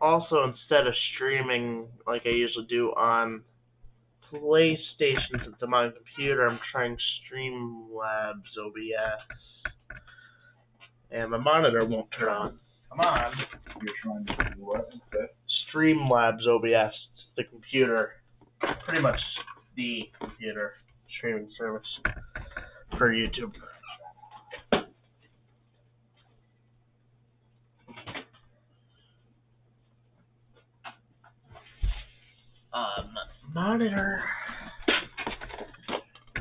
also, instead of streaming like I usually do on PlayStation since I'm on a computer, I'm trying Streamlabs OBS. And my monitor won't turn on. Come on. You're trying to do what instead? Streamlabs OBS, the computer. Pretty much the computer streaming service for YouTube. Monitor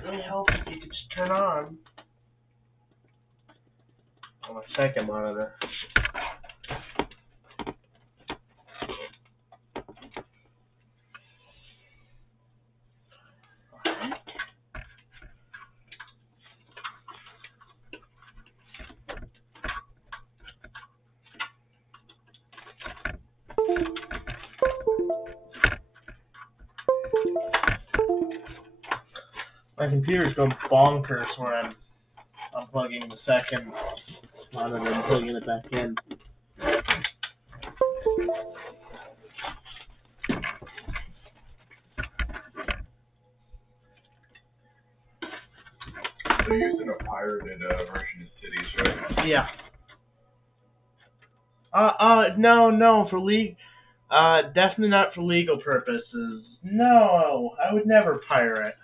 really helps if you could just turn on my second monitor. My computer's going bonkers when I'm unplugging the second monitor and plugging it back in. They're using a pirated version of cities, right? Yeah. No, for definitely not for legal purposes. No, I would never pirate.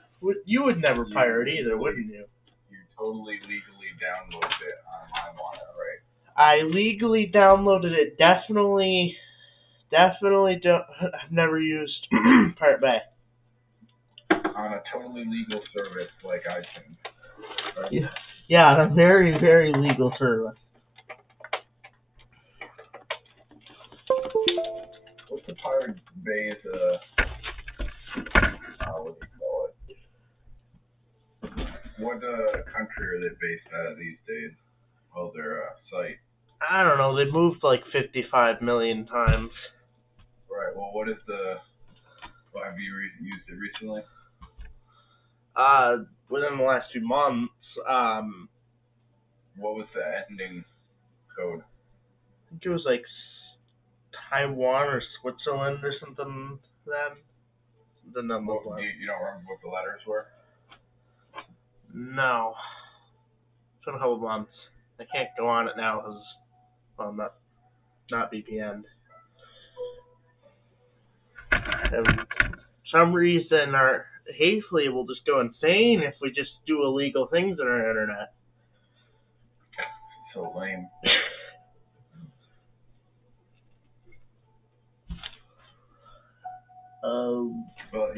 You would never pirate either, wouldn't you? You totally legally downloaded it on my monitor, right? I legally downloaded it. Definitely don't. I've never used Pirate Bay. On a totally legal service like iTunes, right? Yeah, on a very, very legal service. What's the Pirate Bay's, what do you call it? What country are they based out of these days? Well, their site. I don't know. They moved like 55 million times. Right. Well, what is the? Well, have you used it recently? Within the last few months. What was the ending code? I think it was like Taiwan or Switzerland or something. Then the number. You don't remember what the letters were? No. It's been a couple months. I can't go on it now because, well, not VPN. And for some reason, our Hastely will just go insane if we just do illegal things on our internet. So lame. Well,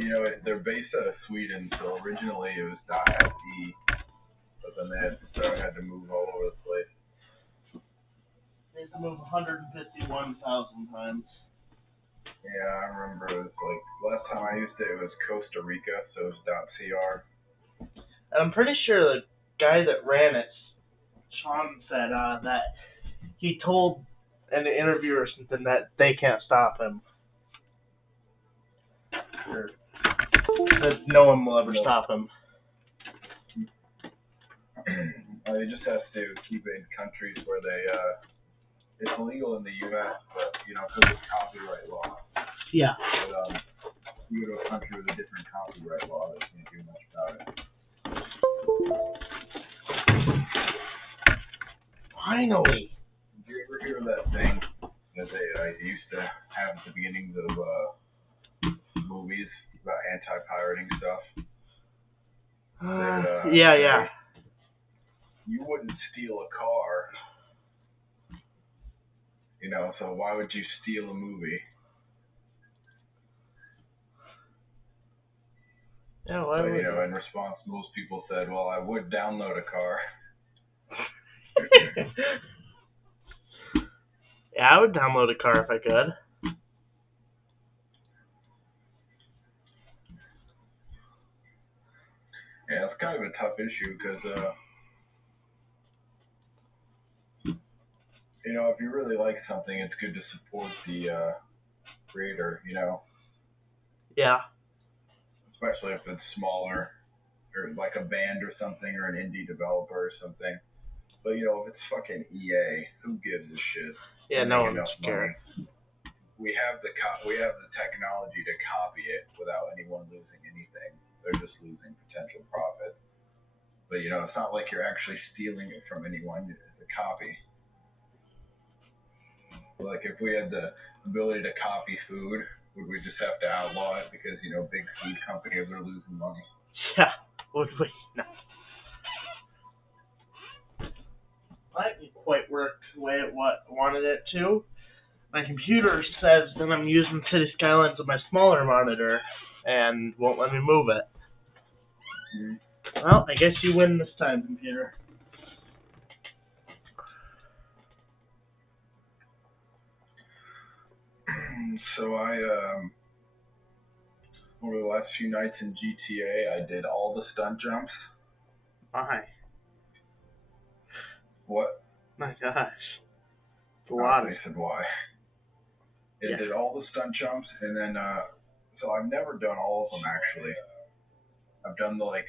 they're based out of Sweden, so originally it was .se, but then they had to move all over the place. They had to move 151,000 times. Yeah, I remember it was like, last time I used it was Costa Rica, so it was .cr. And I'm pretty sure the guy that ran it, Sean, said that he told in an interview or something that they can't stop him. Or that no one will ever stop him. He just has to keep it in countries where it's illegal in the U.S., but, because of copyright law. Yeah. But, you go to a country with a different copyright law, they can't do much about it. Finally. Did you ever hear that thing that they used to have at the beginnings of movies about anti-pirating stuff? Yeah. You wouldn't steal a car, so why would you steal a movie? Yeah, why would you? In response, most people said, well, I would download a car. Yeah, I would download a car if I could. Yeah, it's kind of a tough issue because, if you really like something, it's good to support the creator, Yeah. Especially if it's smaller, or like a band or something, or an indie developer or something. But, if it's fucking EA, who gives a shit? Yeah, no one's caring. we have the technology to copy it without anyone losing anything. They're just losing potential profit. But it's not like you're actually stealing it from anyone. It's a copy. Like if we had the ability to copy food, would we just have to outlaw it because big food companies are losing money? Yeah, would we? No. That didn't quite work the way I wanted it to. My computer says that I'm using City Skylines on my smaller monitor and won't let me move it. Well, I guess you win this time, computer. So over the last few nights in GTA, I did all the stunt jumps. Why? What? My gosh. It's a lot. They said why. I Yeah. did all the stunt jumps, and then so I've never done all of them actually. I've done the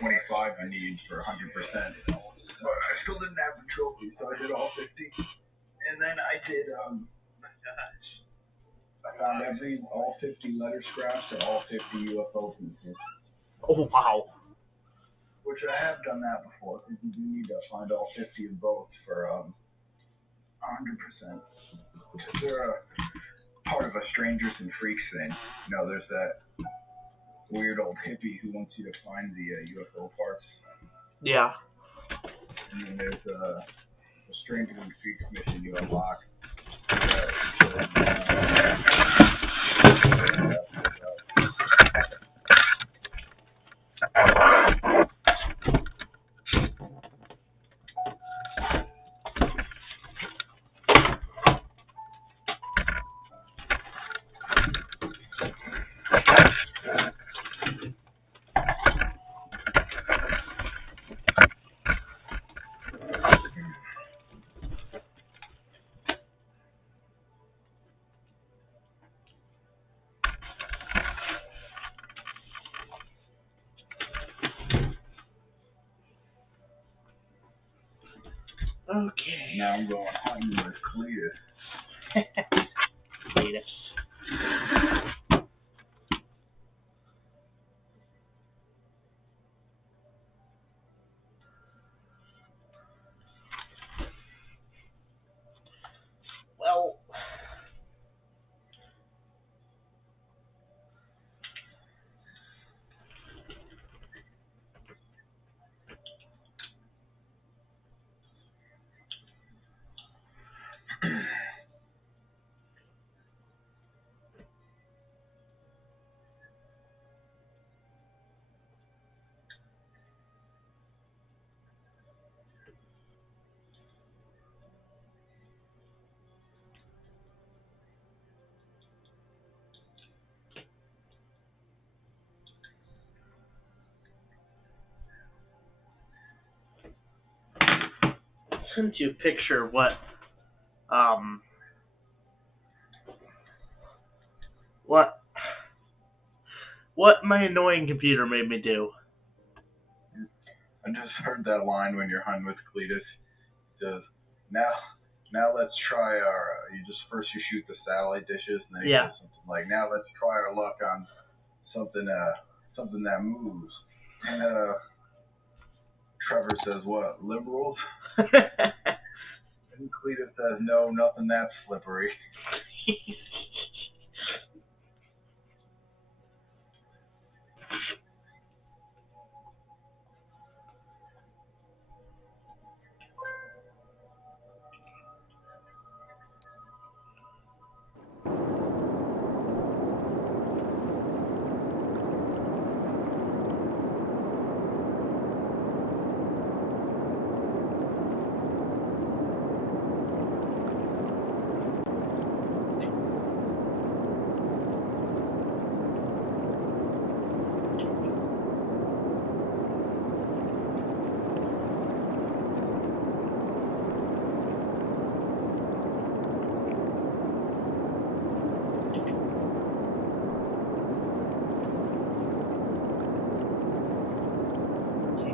25 you need for 100%. But I still didn't have the trophy, so I did all 50. And then I did my gosh. I found all 50 letter scraps and all 50 UFO pieces. Oh, wow. Which I have done that before, because you do need to find all 50 of both for 100%. They're part of a strangers and freaks thing. There's that weird old hippie who wants you to find the UFO parts. Yeah. And then there's a strangers and freaks mission you unlock. Okay. Now I'm going hunting with Cletus. Cletus. Well, since you picture what my annoying computer made me do. I just heard that line when you're hunting with Cletus. It says, now let's try first you shoot the satellite dishes, and then he says something like, now let's try our luck on something that moves. And Trevor says, what, liberals? And Cletus says, no, nothing that slippery.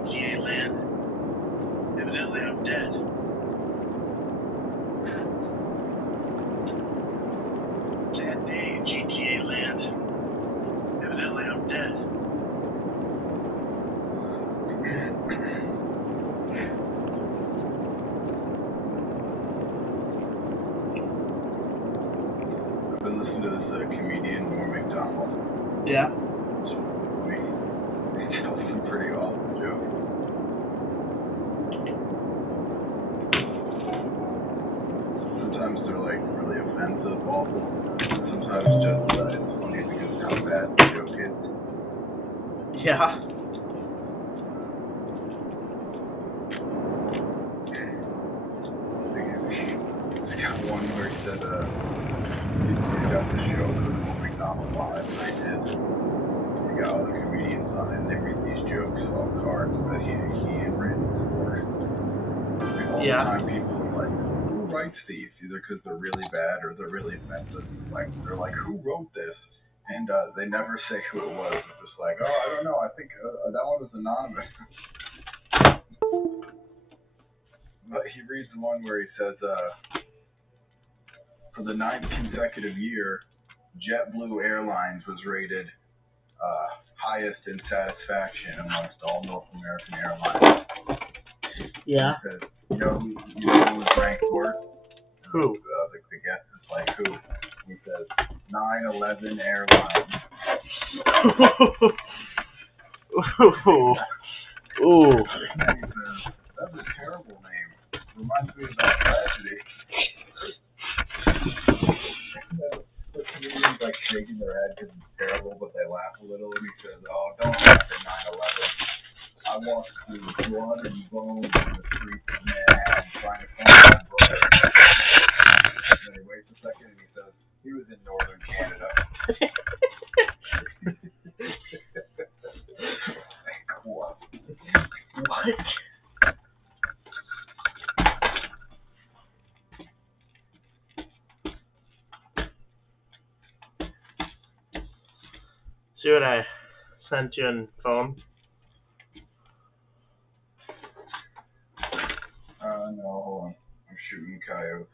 GTA land. Evidently I'm dead. novel. Yeah. He tells some pretty awful jokes. Sometimes they're like really offensive, awful. And sometimes just it's funny because how bad the joke is. Yeah. He's got one where he said he's got this show called McDonald's Live, and I did. He got other comedians on it, and they read these jokes off cards that he had written before. And all the time people are like, who writes these? Either because they're really bad or they're really offensive. Like, they're like, who wrote this? And they never say who it was. It's just like, oh, I don't know. I think that one was anonymous. But he reads the one where he says, for the 9th consecutive year, JetBlue Airlines was rated highest in satisfaction amongst all North American airlines. Yeah. He says, you know who was ranked worst? Who? The guest is like, who? He says, 9/11 Airlines. Ooh. And he says, that's a terrible name. Reminds me of that tragedy. The comedians like shaking their head because it's terrible, but they laugh a little. And he says, oh, don't laugh at 9/11. I walked through blood and bones in the streets of Manhattan trying to find my brother. And then he waits a second and he says, he was in northern Canada. What? See what I sent you on phone? No, hold on. I'm shooting coyotes.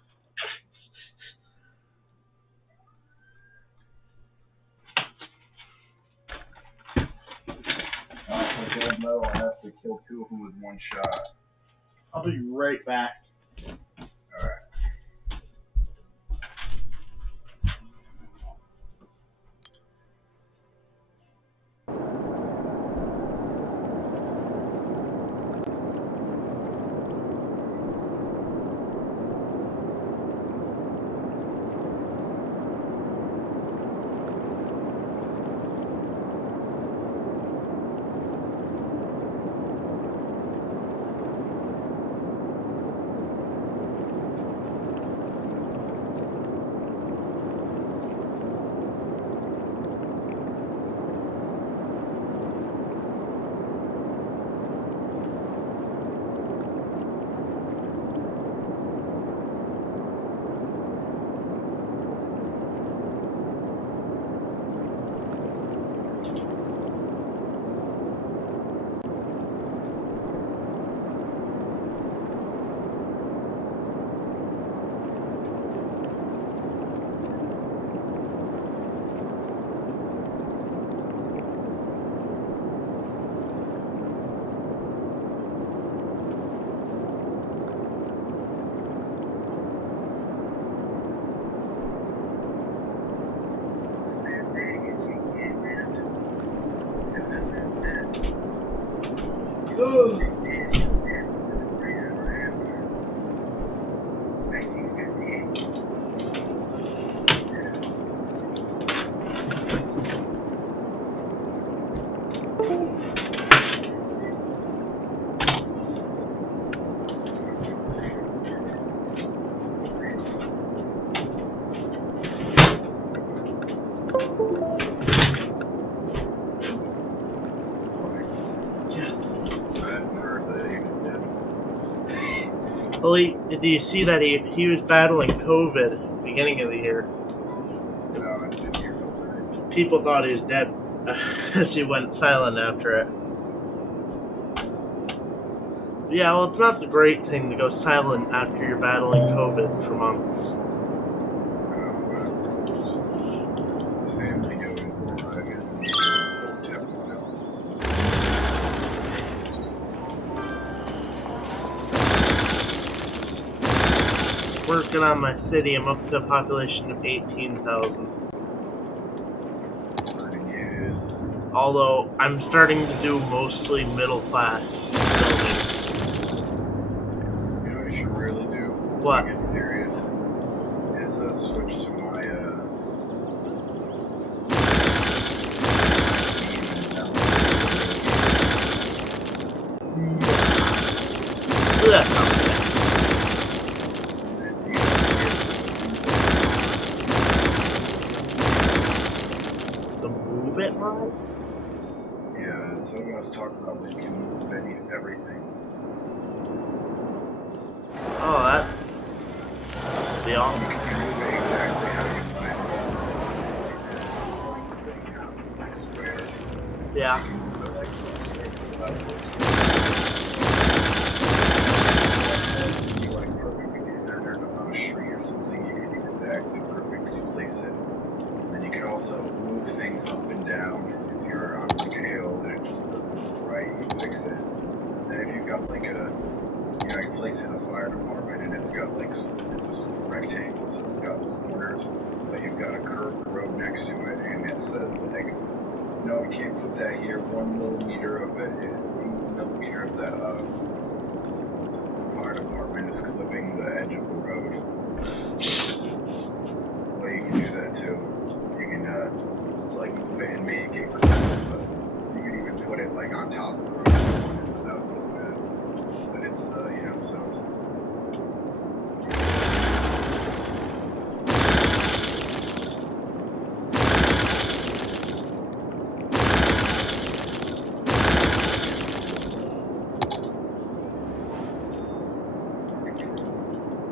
For gold medal, I have to kill 2 of them with 1 shot. I'll be right back. Alright. Well, did you see that he was battling COVID at the beginning of the year? No, I didn't hear about that. People thought he was dead as he went silent after it. Yeah, well, it's not the great thing to go silent after you're battling COVID for months. Working on my city, I'm up to a population of 18,000. Although I'm starting to do mostly middle class building. You know what you should really do? What? Get serious. Is switch to my Do that sounds the move it mod? Yeah, so when I was talking about where you can move everything. Oh, that's the awesome. You can move it exactly how you want it. Yeah. You can move it like levels. You like perfectly centered on a tree or something, you can exactly perfectly place it. And you can also move things up and down. If you're on like a hill and it just doesn't look right, you fix it. And if you've got like a, you know, you place it in a fire department and it's got like it's a rectangle, so it's got corners, but you've got a curved road next to it, and it says like, no, you can't put that here. 1 millimeter of it is 1 millimeter of the fire department is clipping the edge of the road. Well, you can do that too. You can like move it and make it close, but you can even put it like on top of the road without moving it. But it's you know, so.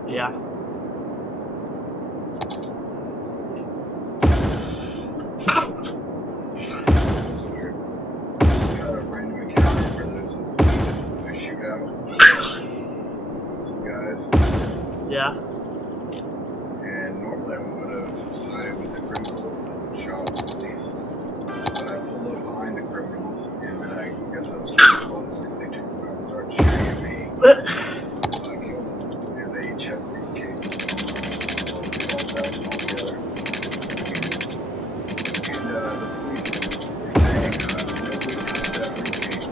Yeah. Yeah. And normally I would have sided with the criminals and shot the police. But I pulled up behind the criminals, and then I guess I was pretty close, and they turned around and started shooting at me. I killed them, and they checked the case. All that all together. And the police were saying, nobody touched that briefcase.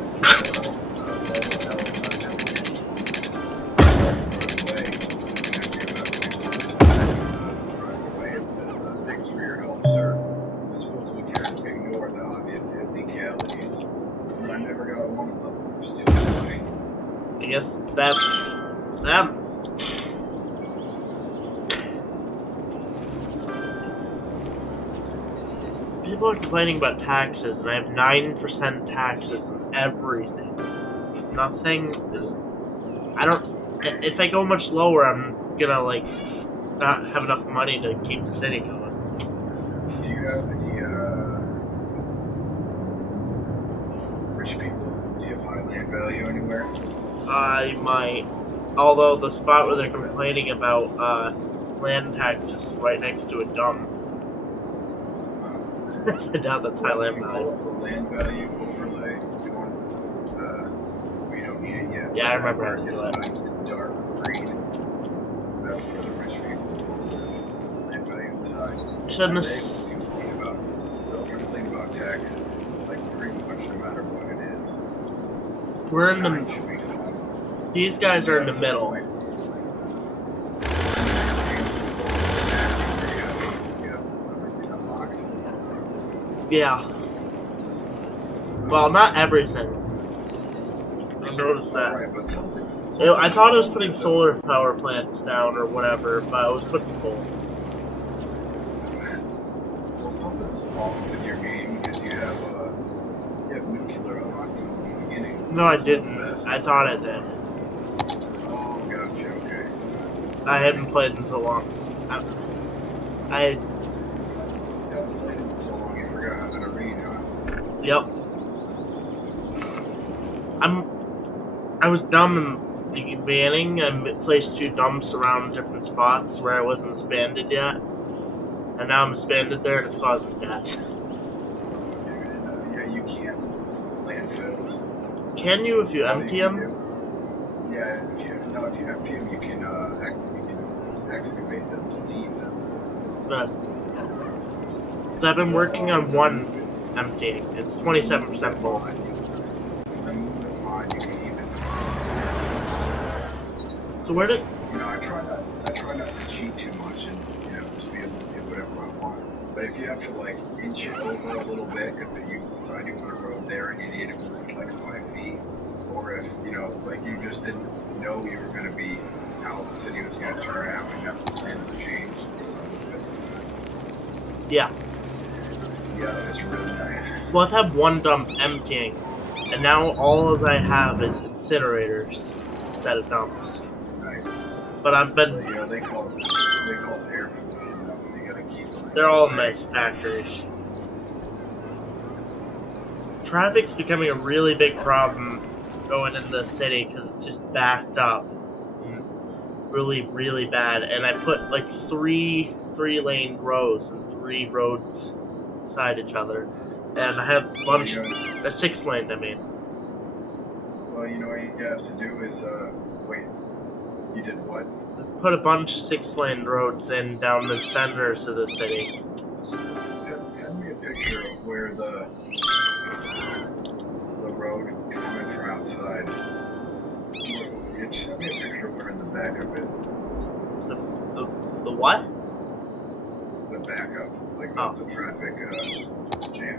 Thanks for your help, sir. I suppose we can't ignore the obvious legalities. I never got one of them. Stupid money. I guess that's them. People are complaining about taxes, and I have 9% taxes on everything. Nothing is. I don't. If I go much lower, I'm gonna like not have enough money to keep the city going. Do you have any rich people? Do you have high land value anywhere? I might. Although the spot where they're complaining about land taxes is right next to a dump. Now that's high land value. The land value overlay. We don't need it yet. Yeah, I remember how to do that. Dark green. That's for the rich people. Land value inside. Shouldn't They'll complain about taxes, like pretty much no matter what it is. we're in the. These guys are in the middle. Yeah. Well, not everything. I noticed that. I thought it was putting solar power plants down or whatever, but it was putting coal. With your game, because you have nuclear unlocked in the beginning. No, I didn't. I thought I did. Oh, gotcha, okay. I hadn't played in so long. I You haven't played it so long, you forgot how to read, huh? Yep. I was dumb in the beginning. I placed 2 dumps around different spots where I wasn't expanded yet. And now I'm expanded there and it's causing death. Yeah, you can't landfill. Can you if you empty them? Yeah, if you empty them, you can excavate them to leave them. But I've been working on one emptying. It's 27% full. The movement mod you can even. So where did? I try not to cheat too much and just be able to do whatever I want. But if you have to like inch it over a little bit because you decide you want a road there and you need it moved like 5 feet, or if like you just didn't know you were going to be how the city was going to turn out and have to plan to change. Yeah. Yeah, it's really nice. Well, I've had one dump emptying, and now all I have is incinerators instead of dumps. Nice. But I've been. But, they call it air pollution. You gotta keep them. They're all nice factories. Traffic's becoming a really big problem going into the city because it's just backed up, really, really bad. And I put like three lane roads and 3 roads beside each other, and I have a bunch. A 6 lane, I mean. Well, what you have to do is wait. You did what? Put a bunch of 6 lane roads in down the centers of the city. Send me a picture of where the road coming from outside. Send me a picture of where in the back of it. The what? The backup, like the traffic jam.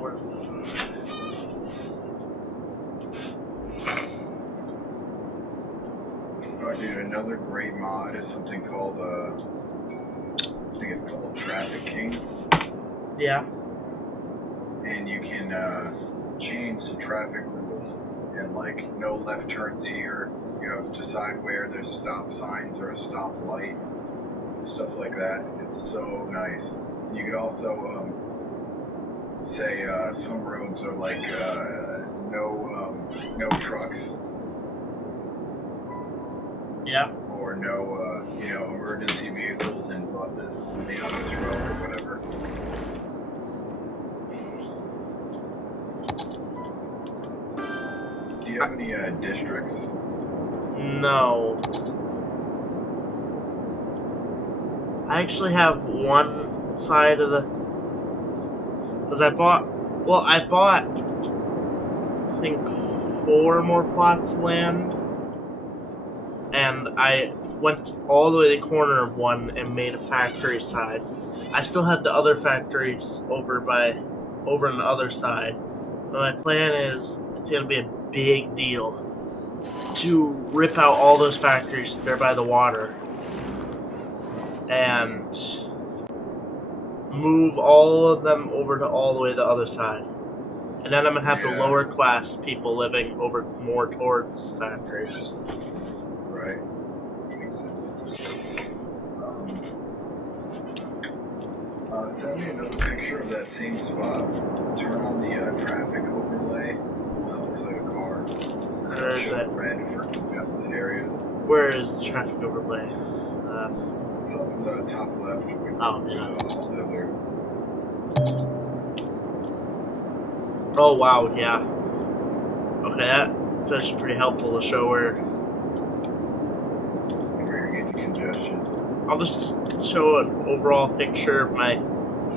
Where's this? Oh, dude, another great mod is something called, I think it's called Traffic King. Yeah. And you can change the traffic rules and like no left turns here. Decide where there's stop signs or a stop light, stuff like that. It's so nice. You could also say some roads are like no trucks. Yeah. Or no emergency vehicles and buses on this road or whatever. Do you have any districts? No. I actually have one side of the... Because I bought, I think, 4 more plots of land. And I went all the way to the corner of one and made a factory side. I still have the other factories over on the other side. But my plan is, it's going to be a big deal to rip out all those factories there by the water and move all of them over to all the way to the other side. And then I'm going to have the lower class people living over more towards factories. Right. Send me another picture of that same spot. Turn on the traffic overlay. Looks like a car. Where is it? Red for congested areas. Where is the traffic overlay? The top left. Oh, yeah. Oh, wow, yeah. Okay, that's pretty helpful to show where... Where you're getting congestion. I'll just show an overall picture of my,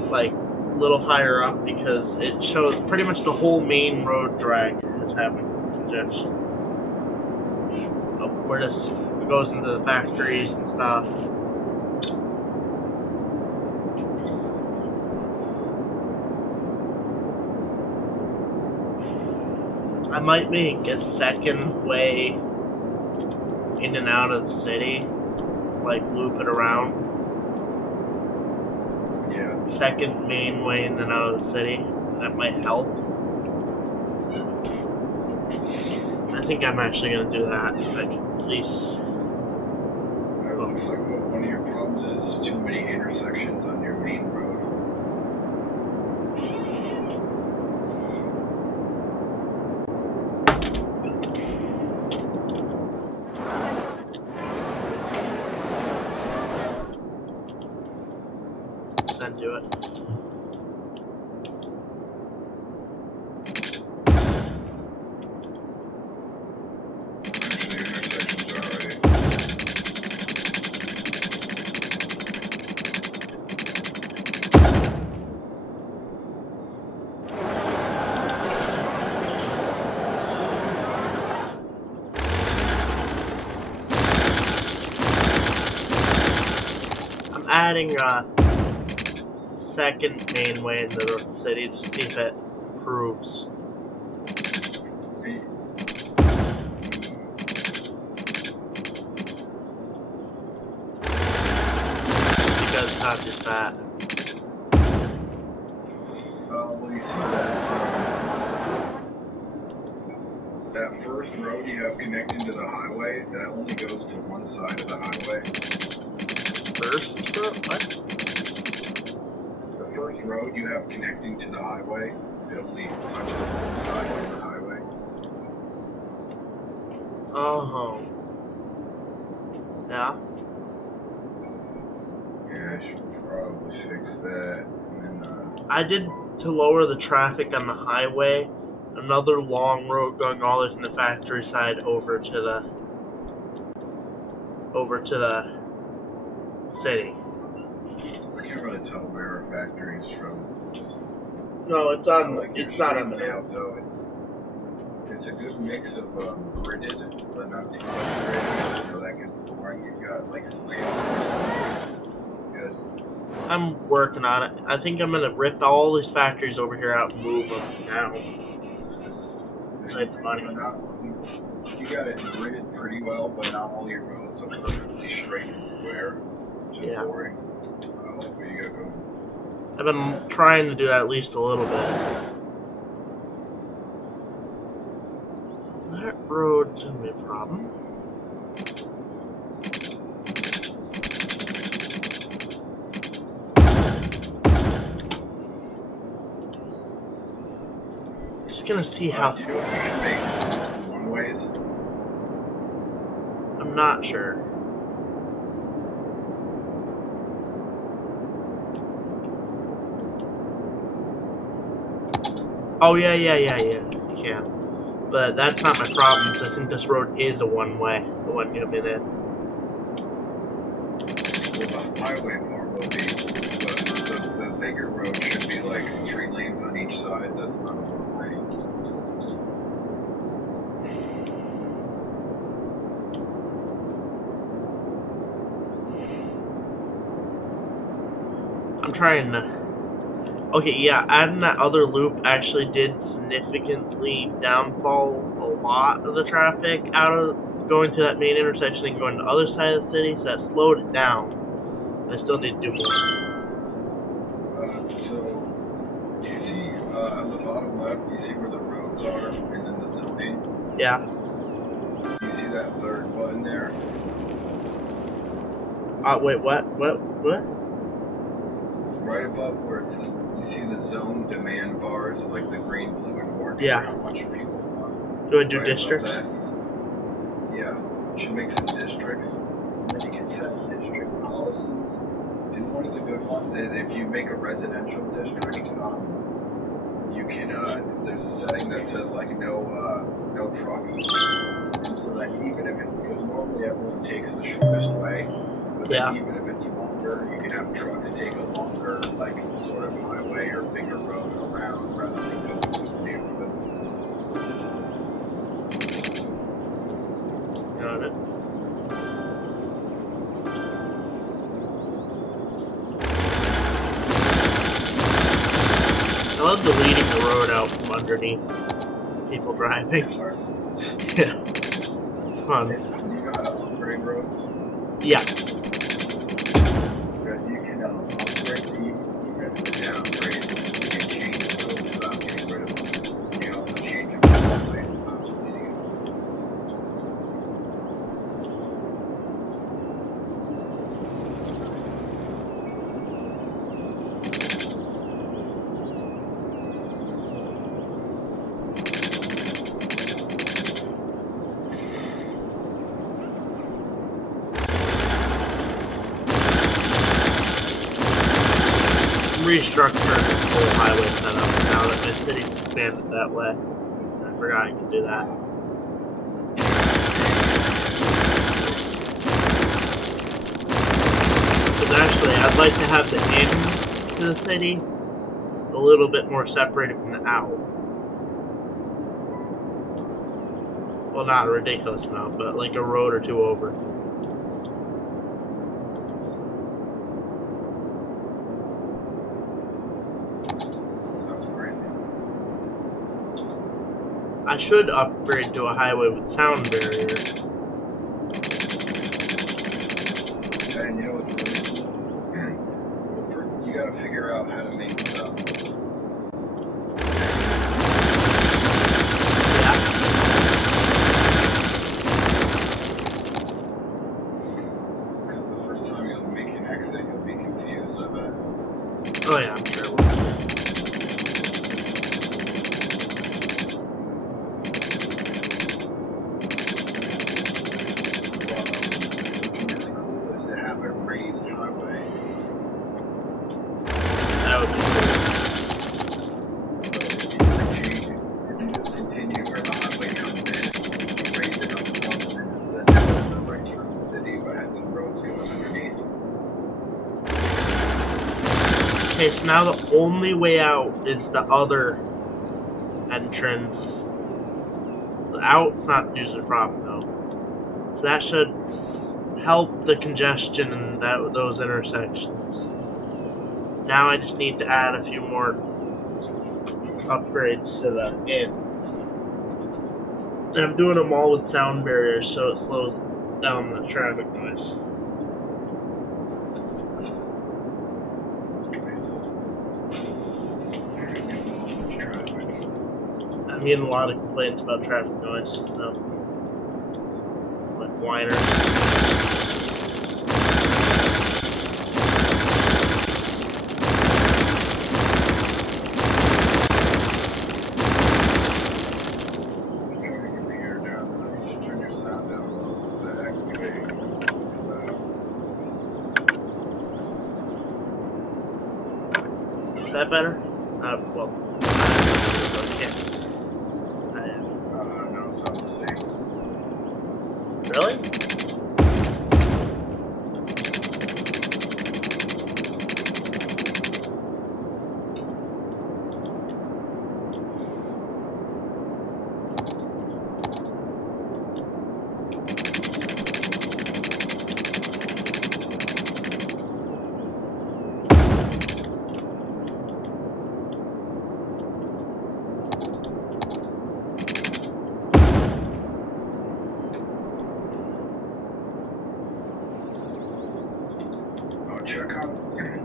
like, little higher up because it shows pretty much the whole main road drag is having congestion. Where it goes into the factories and stuff. I might make a second way in and out of the city, like loop it around. Yeah. Second main way in and out of the city. That might help. I think I'm actually going to do that. Like, at least. It looks like one of your problems is too many intersections on your main road. Then do it. adding a second mainway in the city to see if it proves. Because it's not just that. Well, you see that first road you have connecting to the highway, that only goes to one side of the highway. First road? What? The first road you have connecting to the highway, it only touches one side of the highway. Oh. Yeah. Yeah, I should probably fix that. And then, I did to lower the traffic on the highway. Another long road going all the way from the factory side over to the city. I can't really tell where our factory is from. No, it's on. It's not on the map. Though it's a good mix of gridded, but not too much gridded, so that gets boring. You've got like good. I'm working on it. I think I'm gonna rip all these factories over here out and move them now. Save the money. You got it gridded pretty well, but not all your roads are perfectly straight and square. Which is boring. Where you gotta go? I've been trying to do that at least a little bit. That road's gonna be a problem. Just gonna see how. Do you know if you can make one ways? I'm not sure. Oh yeah, you can. But that's not my problem, because I think this road is a one-way, the one coming in. Well, the highway part will be, but the bigger road should be like 3 lanes on each side. That's not a one-way. I'm trying to... Okay, yeah, adding that other loop actually did significantly downfall a lot of the traffic out of going to that main intersection and going to the other side of the city, so that slowed it down. I still need to do more. So, do you see on the bottom left, you see where the roads are and then the zoning? Yeah. You see that third button there? Wait, what? Right above where it says, you see the zone demand bars, like the green, blue, and orange. Yeah. How much people want. Do I do Right districts? Yeah. You should make some districts. And then you can set district policies. And one of the good ones is if you make a residential district, you can, there's a setting that says like no trucking. And so that even if it's, because normally everyone takes the shortest way, but then even if it's longer, you can have trucks take a longer, like, sort of highway or bigger road around rather than go through the neighborhood. Got it. I love deleting the road out from underneath people driving. Yeah. Fun. You know how to upgrade roads? Yeah. Because you can upgrade even downgrade. You can change roads without getting rid of them. You can also change them that way without deleting them. Restructure this whole highway setup now that my city's expanded that way. I forgot I could do that. Because actually, I'd like to have the in to the city a little bit more separated from the out. Well, not a ridiculous amount, but like a road or two over. I should upgrade to a highway with sound barrier. And you know what's really cool? Well, first you gotta figure out how to make stuff. Yeah. Because the first time you'll make an exit, you'll be confused, I bet. Oh yeah, I'm sure. What's really cool is to have a raised highway. That would be cool. So if you just continue where the highway comes in, you raise it up front, and then just let the right through the city, but have some roads going underneath. Okay, so now the only way out is the other entrance. The out's not usually a problem though. So that should help the congestion in those intersections. Now I just need to add a few more upgrades to the inn. And I'm doing them all with sound barriers so it slows down the traffic noise. I'm getting a lot of complaints about traffic noise, so like whiners. Is that better? Well, okay. No, it's not the same. Really?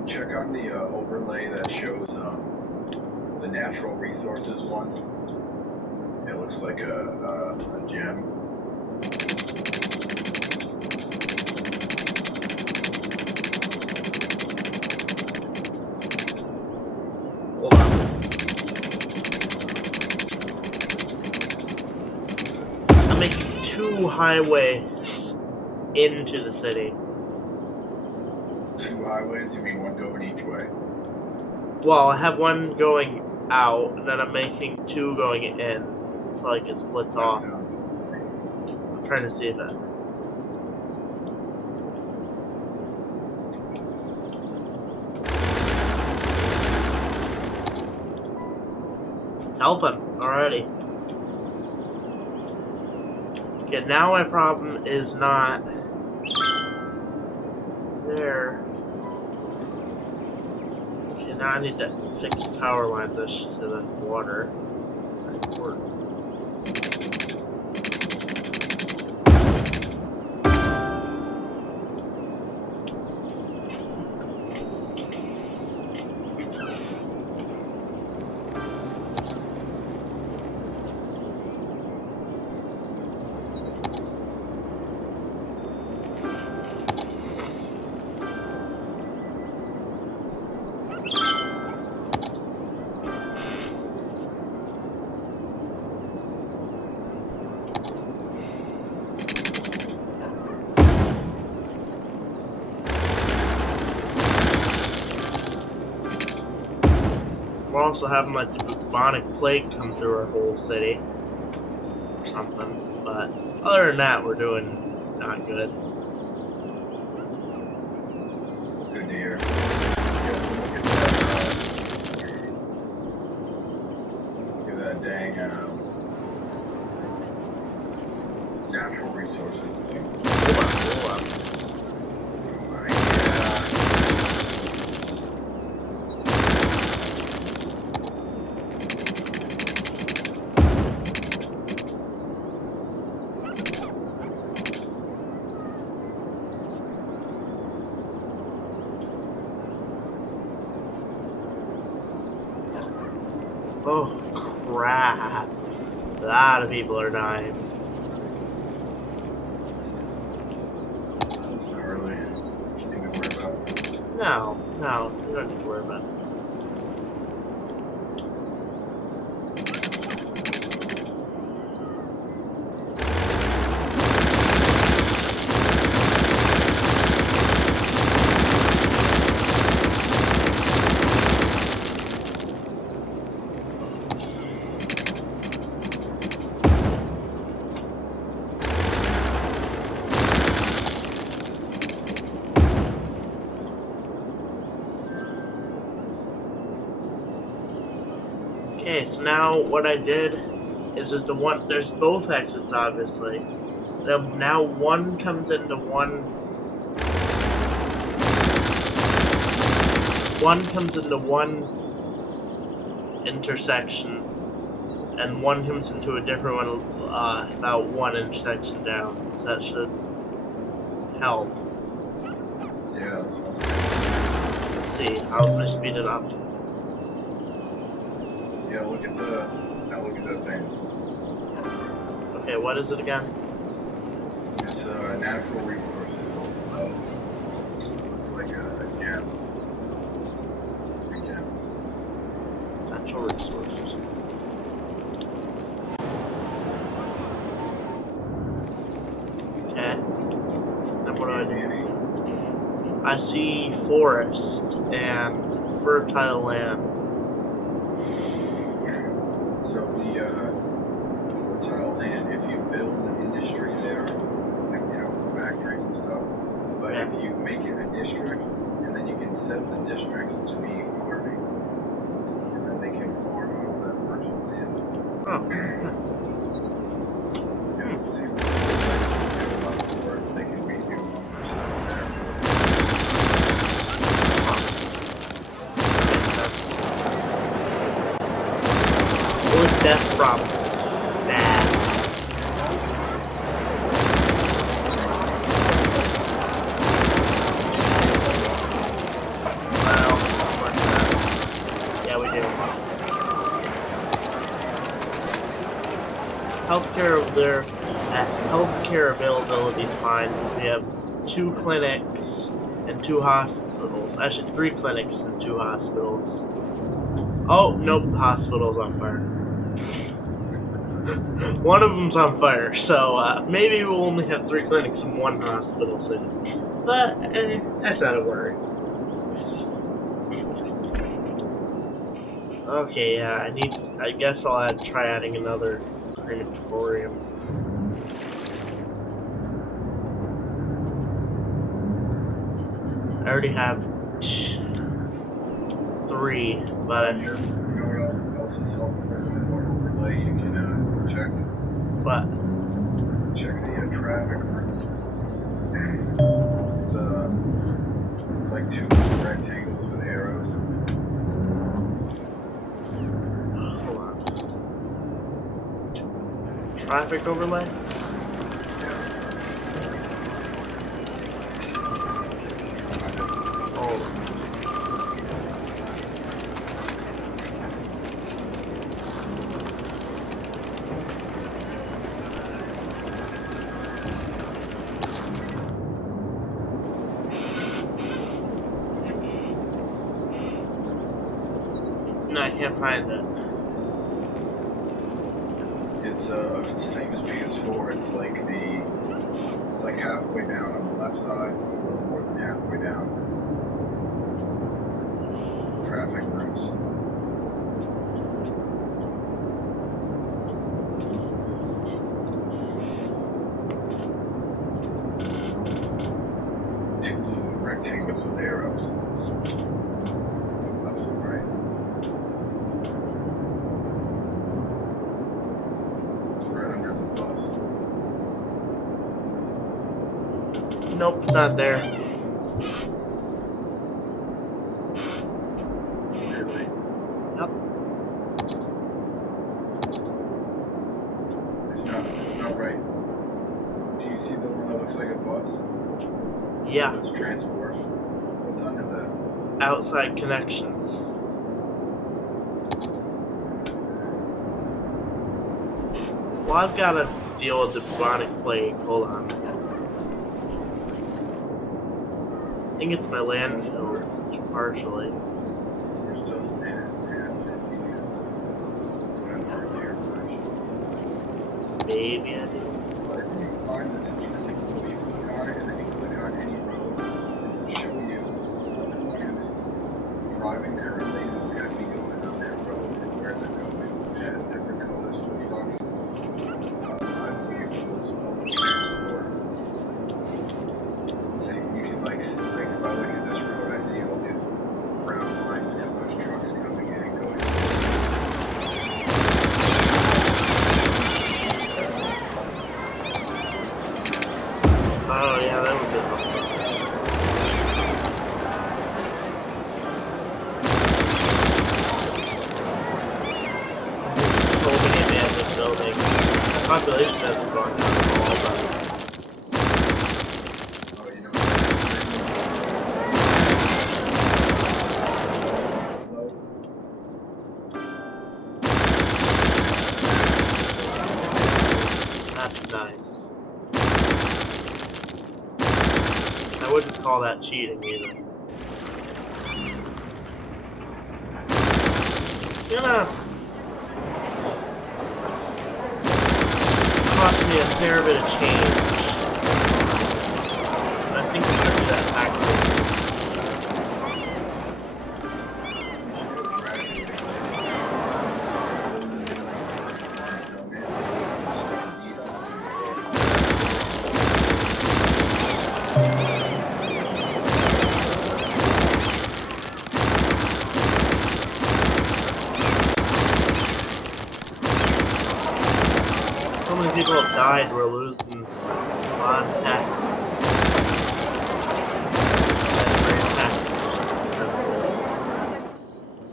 Check on the overlay that shows the natural resources one. It looks like a gem. Hold on. I'm making 2 highways into the city. 2 highways? You mean one going each way? Well, I have one going out, and then I'm making 2 going in. So like it splits off. I'm trying to see that. Helping already. Okay, now my problem is not there. Okay, now I need to fix the power lines to the water. That works. We're also having like the bubonic plague come through our whole city. Something. But other than that, we're doing not good. Good to hear. Look at that dang natural resources. Hold on. A lot of people are dying. Not really anything to worry about. No, you don't need to worry about it. Okay, so now what I did is there's both exits obviously. Now one comes into one intersection, and one comes into a different one about one intersection down. So that should help. Yeah. Let's see, how can I speed it up? Yeah, look at the thing. Okay, what is it again? It's natural resources of like a gem. Natural resources. Okay. And what do I do? I see forest and fertile land. So the fertile land, if you build an industry there, like factories and stuff, but Yeah. if you make it a district, and then you can set the district to be farming, and then they can farm off that fertile land. Oh. Yeah, see, they can make you 1% there. What's that problem? Bad. Well, yeah, we do. Healthcare availability is fine. We have 2 clinics and 2 hospitals. Actually, 3 clinics and 2 hospitals. Oh, nope, the hospital's on fire. One of them's on fire, so maybe we'll only have 3 clinics and 1 hospital soon. But, that's not a worry. Okay, yeah, I guess I'll try adding another crematorium. I already have 3, but You know what else is helpful for overlay? You can check the traffic routes. It's like 2 rectangles with arrows. hold on. Traffic overlay? Hold on. No, I can't find it. It's same as PS4. It's like halfway down on the left side, a little more than halfway down. Traffic routes. Two little rectangles with arrows. Left and right. Right under the bus. Nope, it's not there. Really? Yep. It's not right. Do you see the one that looks like a bus? Yeah. It's transport. What's under that? Outside connections. Well, I've got to deal with the bubonic plague. Hold on. I think it's my landfill, partially. Maybe I do. Driving currently is going to be going on that road and where they're going. It has different colors for trucks. You can like if I look at this road, I see all these brown lines and those trucks coming in and going. Oh yeah, that would be helpful. So many abandoned buildings. The population hasn't gone down at all, but that's nice. I wouldn't call that cheating either. Gonna cost me a fair bit of change. I think I'm gonna do that backwards. So many people have died, we're losing a lot of tech.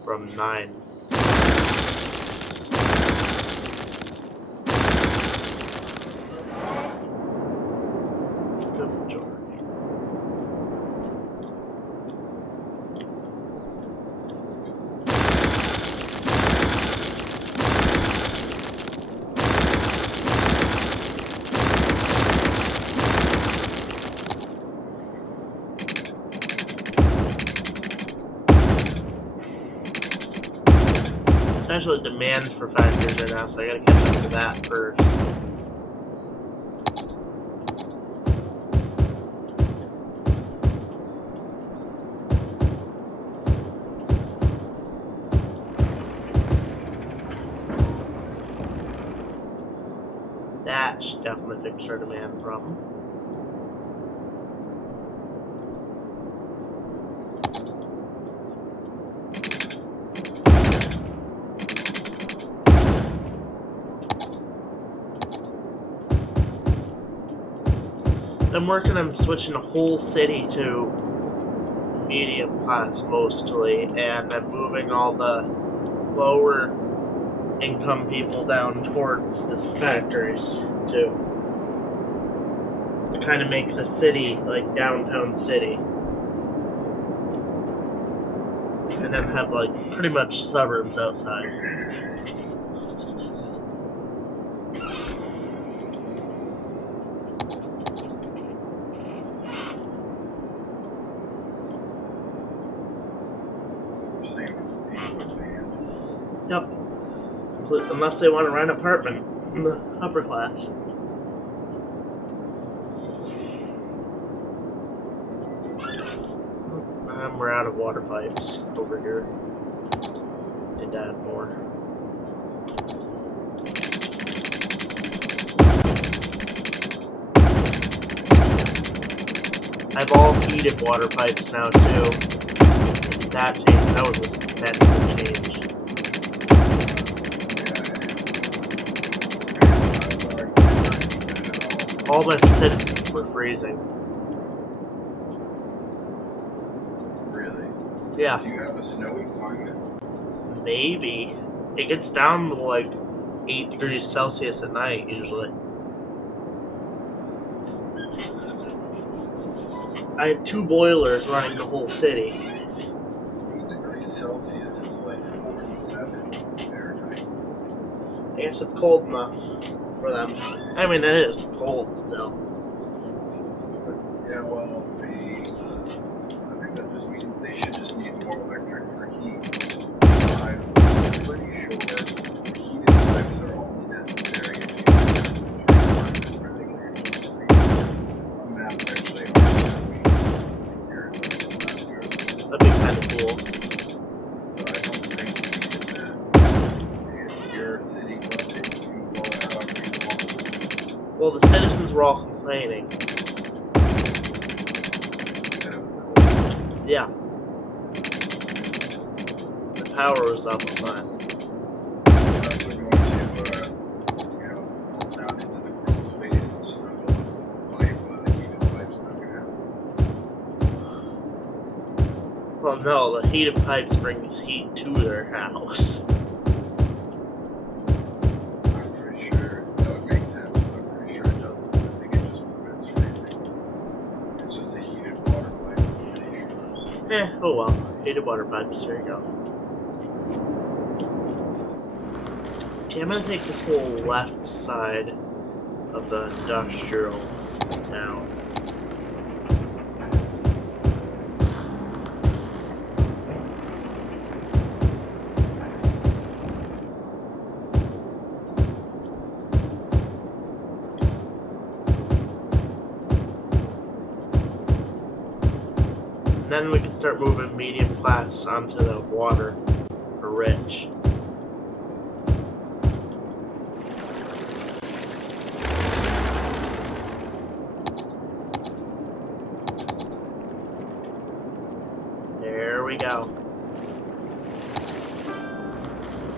From 9. Good majority. Essentially demand for factors right now, so I gotta catch up to that first. That should definitely fix our demand problem. I'm working on switching the whole city to medium class mostly, and I'm moving all the lower income people down towards the factories too. To kind of make the city like downtown city. And then have like pretty much suburbs outside. Yep. Unless they want to rent an apartment in the upper class. We're out of water pipes over here. Need to add more. I have all heated water pipes now too. That changed. That was a massive change. All my citizens were freezing. Really? Yeah. Do you have a snowy climate? Maybe. It gets down to like 8 degrees Celsius at night usually. I have 2 boilers running the whole city. 8 degrees Celsius is like 47 Fahrenheit. I guess it's cold enough. for them. I mean, it is cold still. Yeah, well, I think that just means they should just need more electric for heat. I'm pretty sure the heated pipes are only necessary if you have where they can actually freeze. On maps actually are showing here. That'd be kind of cool. So I don't think we did that. If your city budget, you can blow it however you want. Well, the citizens were all complaining. That it was cold. Yeah. The power was up on mine. Unless we're going to, fall down into the crawl space and snuggle with the pipe, the heated pipe's not going to happen. Well, no, the heated pipes bring heat to their house. I'm pretty sure that would make sense, but I'm pretty sure it doesn't. I think it just prevents freezing. It's just a heated water pipe. Oh well. Heated water pipes, there you go. Okay, I'm gonna take this whole left side of the industrial town. And then we can start moving medium class onto the water for rich. There we go.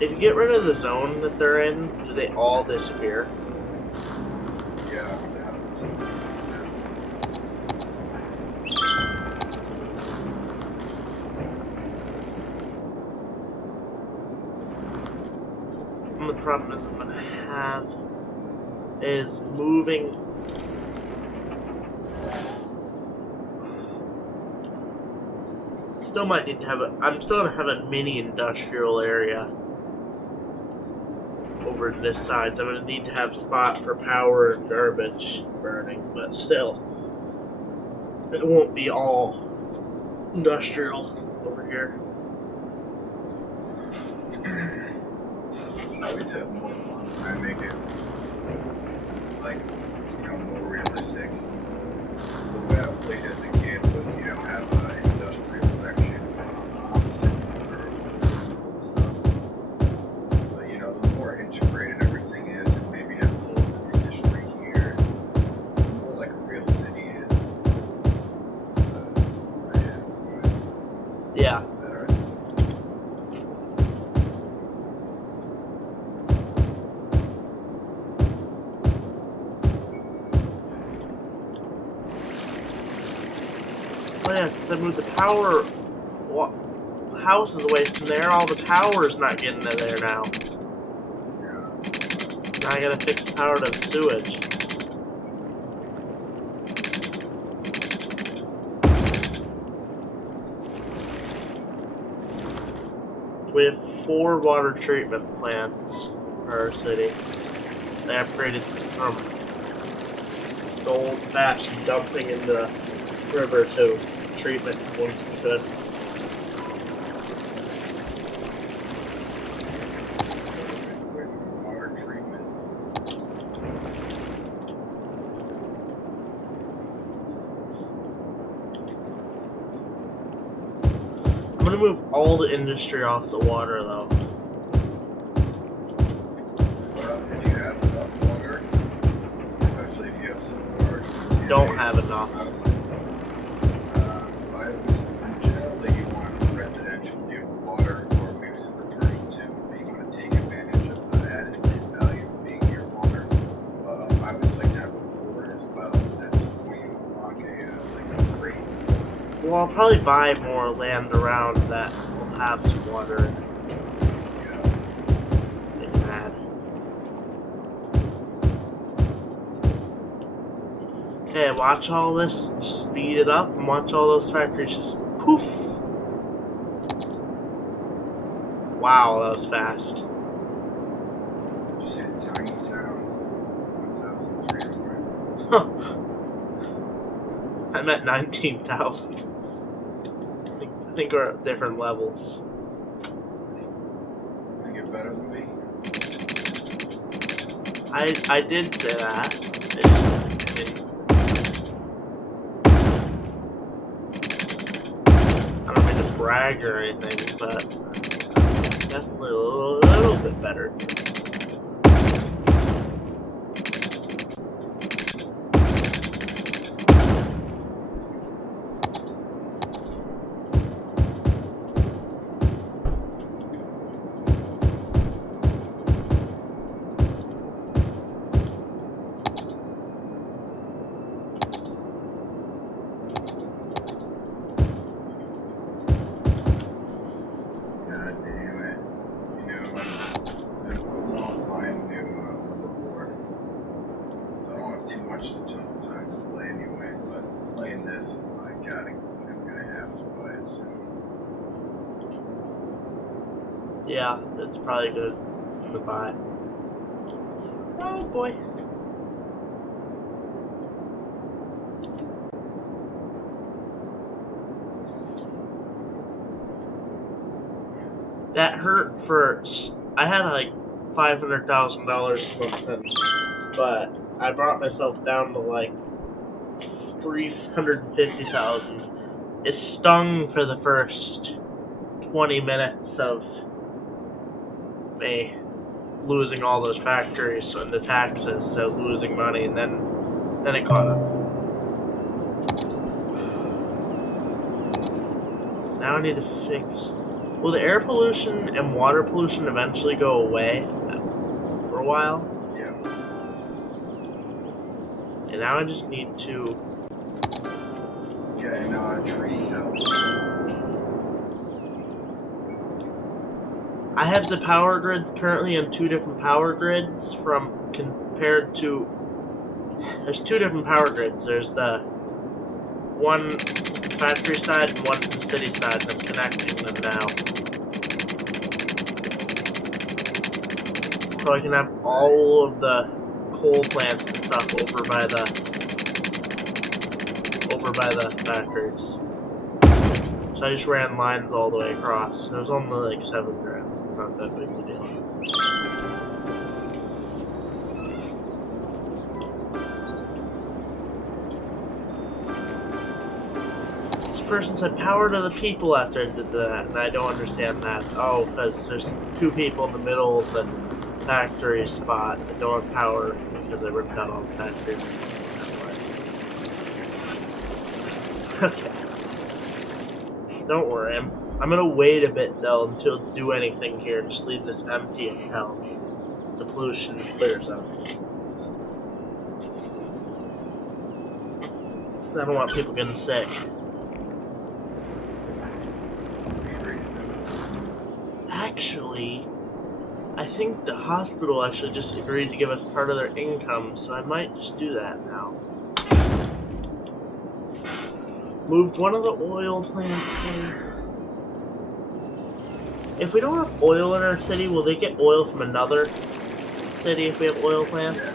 If you get rid of the zone that they're in, do they all disappear? Yeah. And the problem is I'm gonna have is moving. Still might need to have I'm still gonna have a mini industrial area over this side. So I'm gonna need to have spot for power and garbage burning, but still, it won't be all industrial over here. I would have more fun. I make it like more realistic. The way I played as a kid was have an industrial section on the opposite corner of stuff. But the more integrated everything is, and maybe have a little industry here, the more like a real city is. Yeah. Oh yeah, because I moved the power houses away from there, all the power's not getting to there now. Now I gotta fix the power to the sewage. We have 4 water treatment plants for our city. They upgraded from the old-fashioned dumping in the river to treatment once we could. Water treatment. I'm gonna move all the industry off the water though. Well, if you have enough water, especially if you have some cars, Don't have enough. Generally, you want residential new water or maybe some commercial too, but you want to take advantage of the added value of being near water. I would like to have a board as well. That's where you unlock a great. Well, I'll probably buy more land around that will have some water in that. Okay, watch all this, speed it up, and watch all those factories just poof. Wow, that was fast. Just hit tiny sound. I'm at 19,000. I think we're at different levels. Think you're better than me? I did say that. I don't mean to brag or anything, but definitely a little bit better. Yeah, it's probably good to buy. Oh boy. That hurt for. I had like $500,000 something, but I brought myself down to like 350,000. It stung for the first 20 minutes of me losing all those factories and the taxes, so losing money, and then it caught up. Now I need to fix. Will the air pollution and water pollution eventually go away for a while? Yeah. And now I just need to. Yeah, and trees help. I have the power grid currently in 2 different power grids compared to. There's 2 different power grids. There's the one factory side and one city side, and I'm connecting them now. So I can have all of the coal plants and stuff over by the factories. So I just ran lines all the way across. It was only like $7,000. It's not that big of a deal. Person said power to the people after I did that, and I don't understand that. Oh, because there's 2 people in the middle of the factory spot that don't have power because they ripped out all the factories. Okay. Don't worry, I'm gonna wait a bit though until do anything here and just leave this empty until the pollution clears up. I don't want people getting sick. Actually, I think the hospital actually just agreed to give us part of their income, so I might just do that now. Moved one of the oil plants there. If we don't have oil in our city, will they get oil from another city if we have oil plants? Yeah,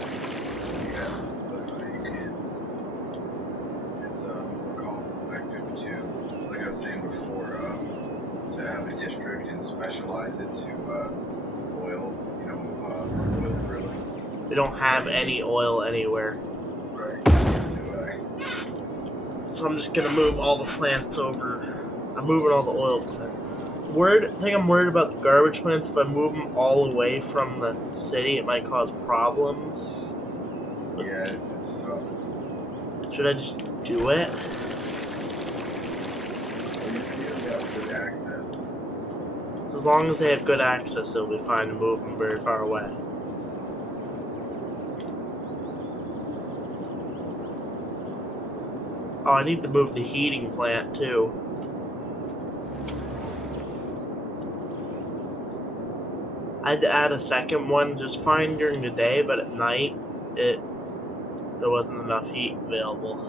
but you can. It's more cost effective to, like I was saying before, to have a district and specialize it to oil, oil drilling. We don't have any oil anywhere. Right. So I'm just gonna move all the plants over. I'm moving all the oil plants. I think I'm worried about the garbage plants. If I move them all away from the city, it might cause problems. Yeah, it's tough. Should I just do it? Well, you feel you have good access. As long as they have good access, they'll be fine to move them very far away. Oh, I need to move the heating plant too. I had to add a second one just fine during the day, but at night there wasn't enough heat available.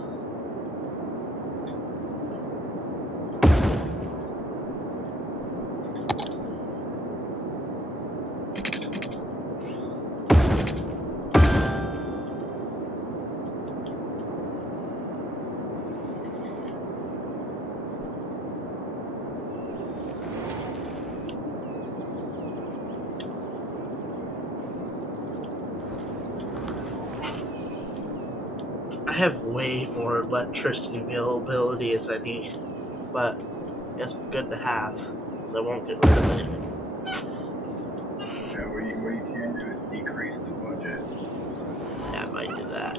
I have way more electricity availability as I need, but it's good to have, so I won't get rid of it. Yeah, what you can do is decrease the budget. Yeah, I might do that.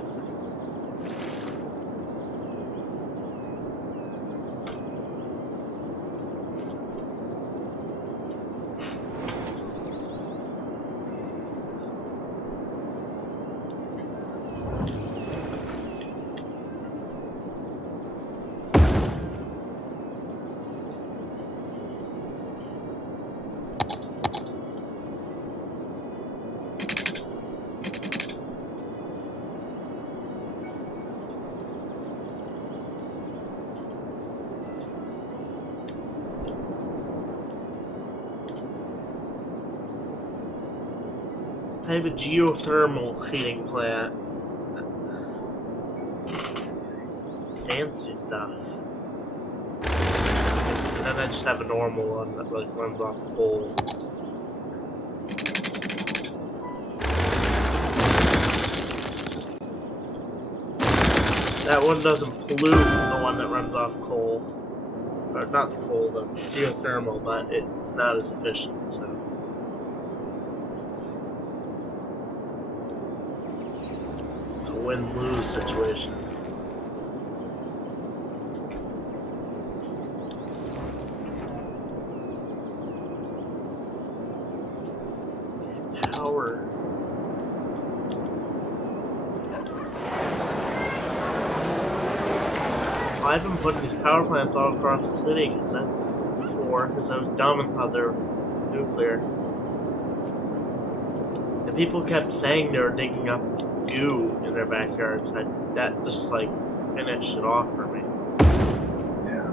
I have a geothermal heating plant. Fancy stuff. And then I just have a normal one that like runs off coal. That one doesn't pollute the one that runs off coal. Or not the coal, the geothermal, but it's not as efficient, so. It's a win-lose situation. Power. I've been putting these power plants all across the city because I was dumb and thought they were nuclear. And people kept saying they were digging up goo in their backyards. That just like finished it off for me. Yeah.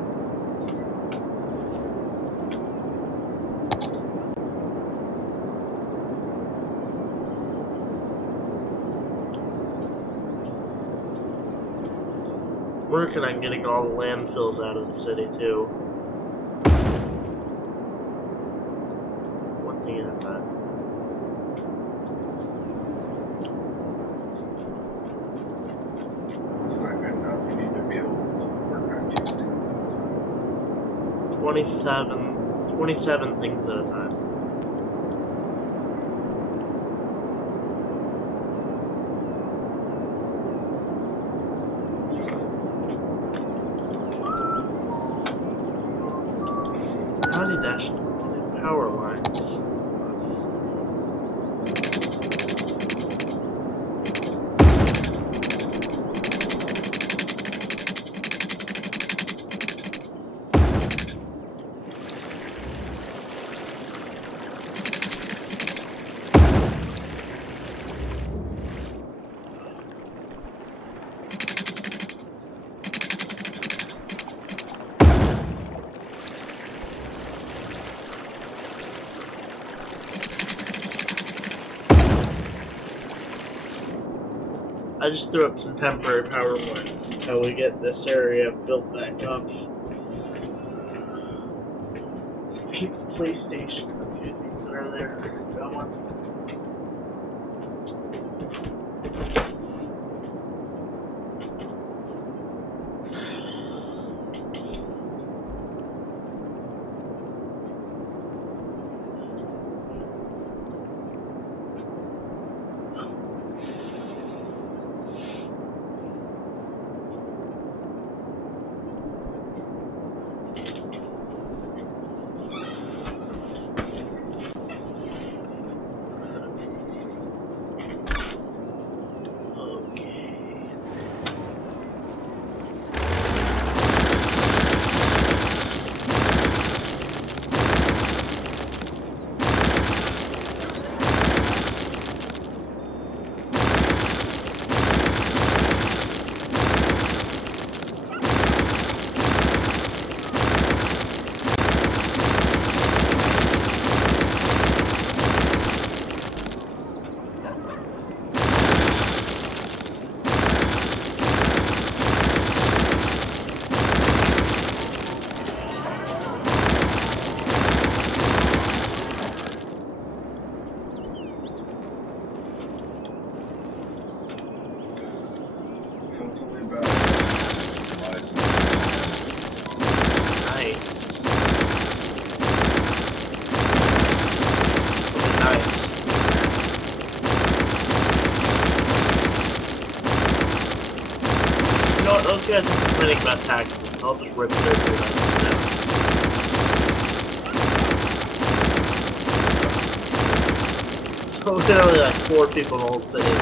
Working on getting all the landfills out of the city too. One thing at a time. It's not good enough. You need to be able to work on 2 things at a time. 27 things at a time. County National Power Lines. I just threw up some temporary power plants until we get this area built back up. Keep the PlayStation and a few things that are there going. those guys are complaining about taxes. I'll just rip their food out. So literally like 4 people in the whole city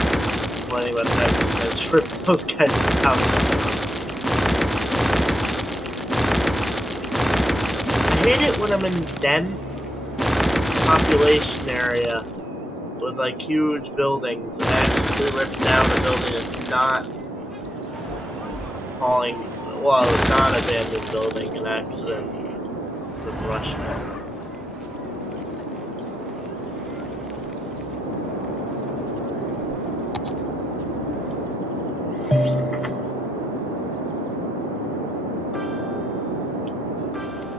complaining about taxes. I just rip those guys out. I hate it when I'm in dense population area with like huge buildings and actually rips down a building that's not falling, well, it's not an abandoned building, an accident with Russia.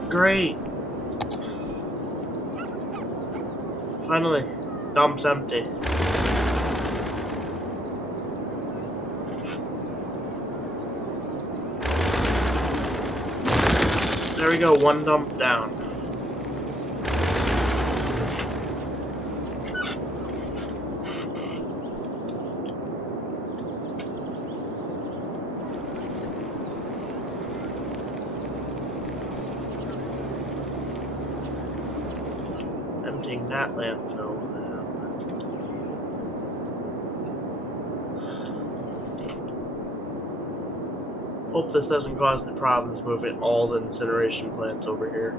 Great! Finally, dump's empty. There we go, 1 dump down. Emptying that landfill. Hope this doesn't cause the problems moving all the incineration plants over here.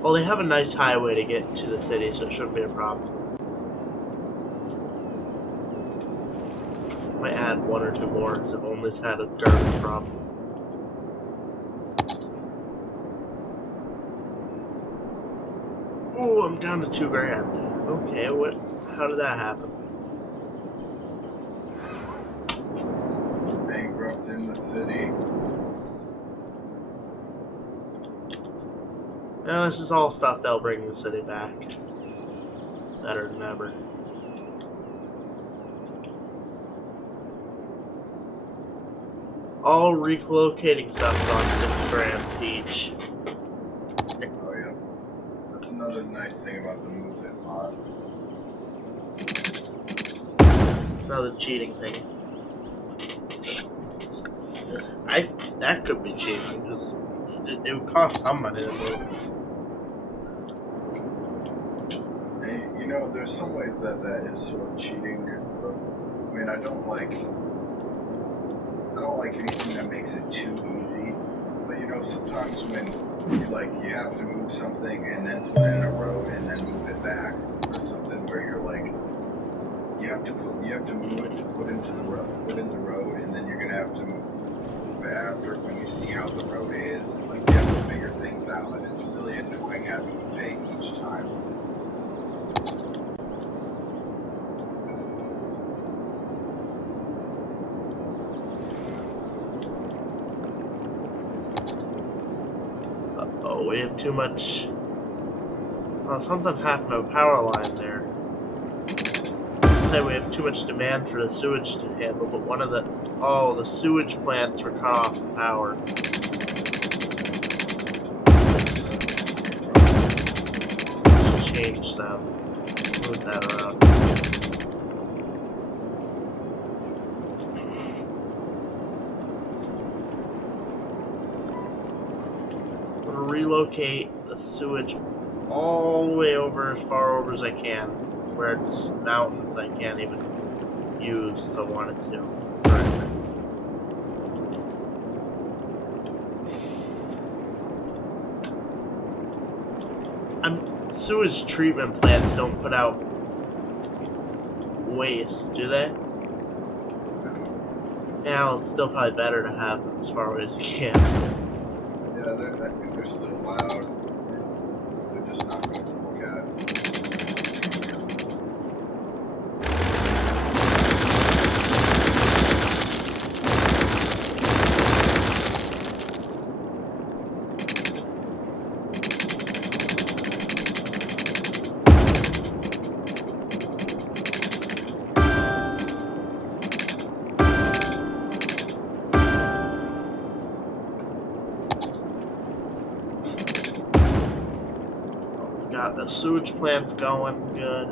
Well, they have a nice highway to get to the city, so it shouldn't be a problem. Might add 1 or 2 more, because I've always had a garbage problem. Oh, I'm down to 2 grand. Okay, how did that happen? Bankrupt in the city. Now, this is all stuff that'll bring the city back. Better than ever. All relocating stuff on 6 grand each. Oh yeah. That's another nice thing about the movement mod. Another cheating thing. That could be cheating, because it would cost some money to move. Hey, you know, there's some ways that is sort of cheating, but I mean, I don't like anything that makes it too easy. But you know, sometimes when you have to move something and then put it in a road and then move it back, or something where you're like, you have to move it to put in the road, and then you're gonna have to move after when you see how the road is, like you have to figure things out, and it's really annoying having to pay each time. Uh-oh, we have too much... Oh, something happened to a power line there. Say we have too much demand for the sewage to handle, but one of the... Oh, the sewage plants were cut off the power. Change them. Move that around. I'm gonna relocate the sewage all the way over, as far over as I can, where it's mountains I can't even use if I wanted to. Sewage treatment plants don't put out waste, do they? Yeah, well, it's still probably better to have them as far away as you can. Yeah, I think they're still loud. They're just not good to look at. Got the sewage plants going good.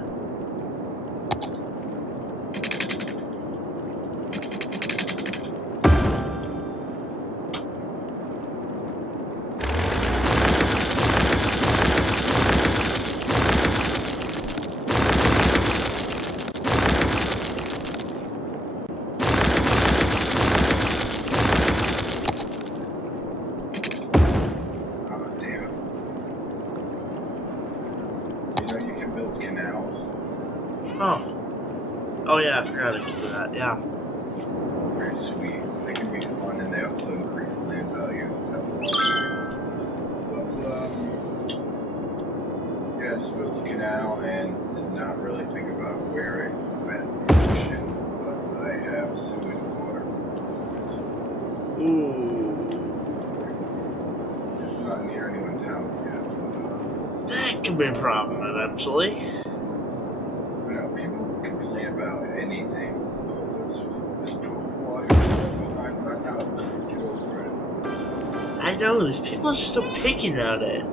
Oh. Oh yeah, I forgot to do that, yeah. Very sweet. They can be fun and they also increase land value. But, yeah, I just was looking out and did not really think about where it went in the ocean, but I have sewage water. Ooh. It's not near anyone's house yet, but, That could be a problem eventually. you know, people complain about anything. There's poop water behind my house. Get over it. I know, these people are so picky nowadays.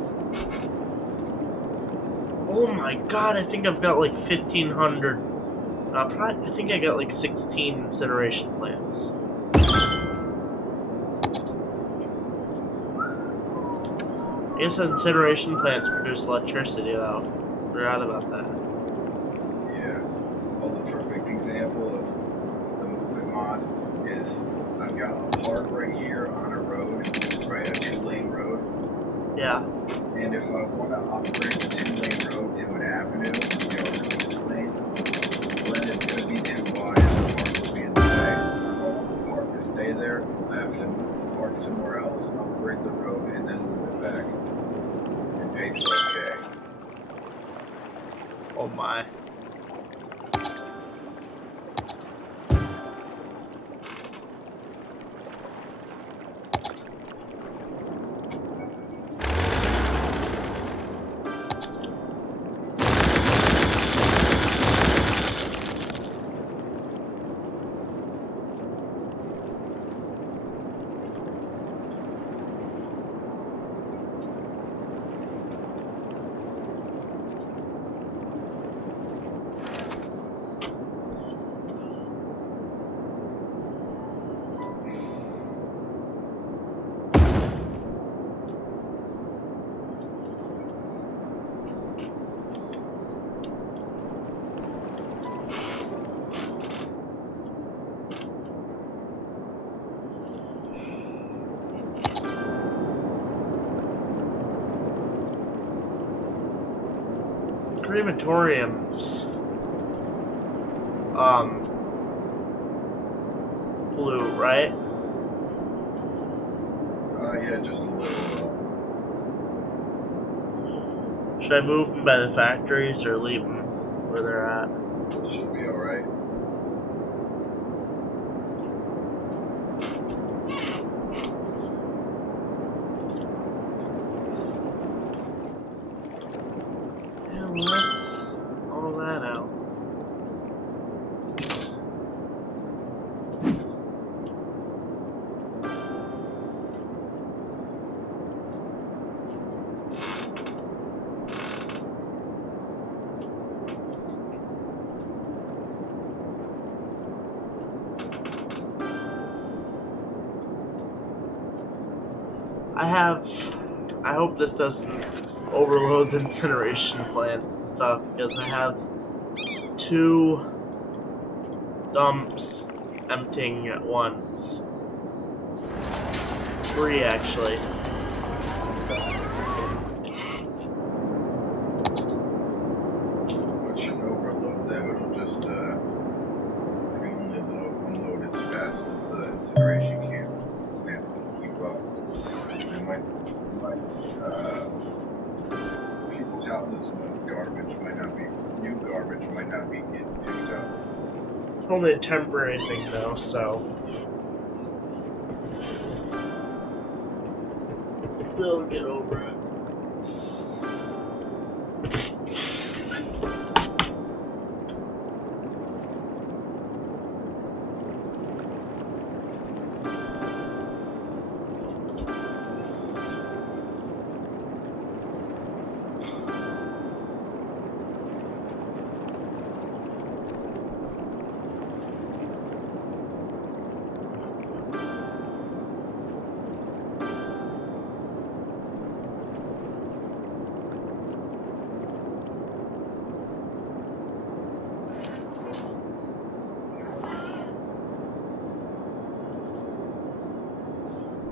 Oh my god, I think I've got like 1,500. I think I got like 16 incineration plants. I guess incineration plants produce electricity though. Forgot about that. Yeah. Well, the perfect example of the movement mod is I've got a park right here on a road, right, a 2-lane road. Yeah. And if I want to upgrade the 2-lane road to an avenue, you know, to a 2-lane, well, then it's going to be too wide and the park will be in the way. I don't want the park to stay there. I have to move the park somewhere else, upgrade the road, and then move it back. And pace okay. Oh my. Crematoriums. Blue, right? Yeah, just a little. Should I move them by the factories or leave them where they're at? Should be alright. Yeah, well, that's all that out. I hope this doesn't overload the incineration plant and stuff, because I have 2 dumps emptying at once. 3 actually. It shouldn't overload them, it'll just, I can only unload as fast as the incineration can't keep up. And people's houses with garbage might not be, new garbage might not be getting picked up. It's only a temporary thing though, so they'll get over it.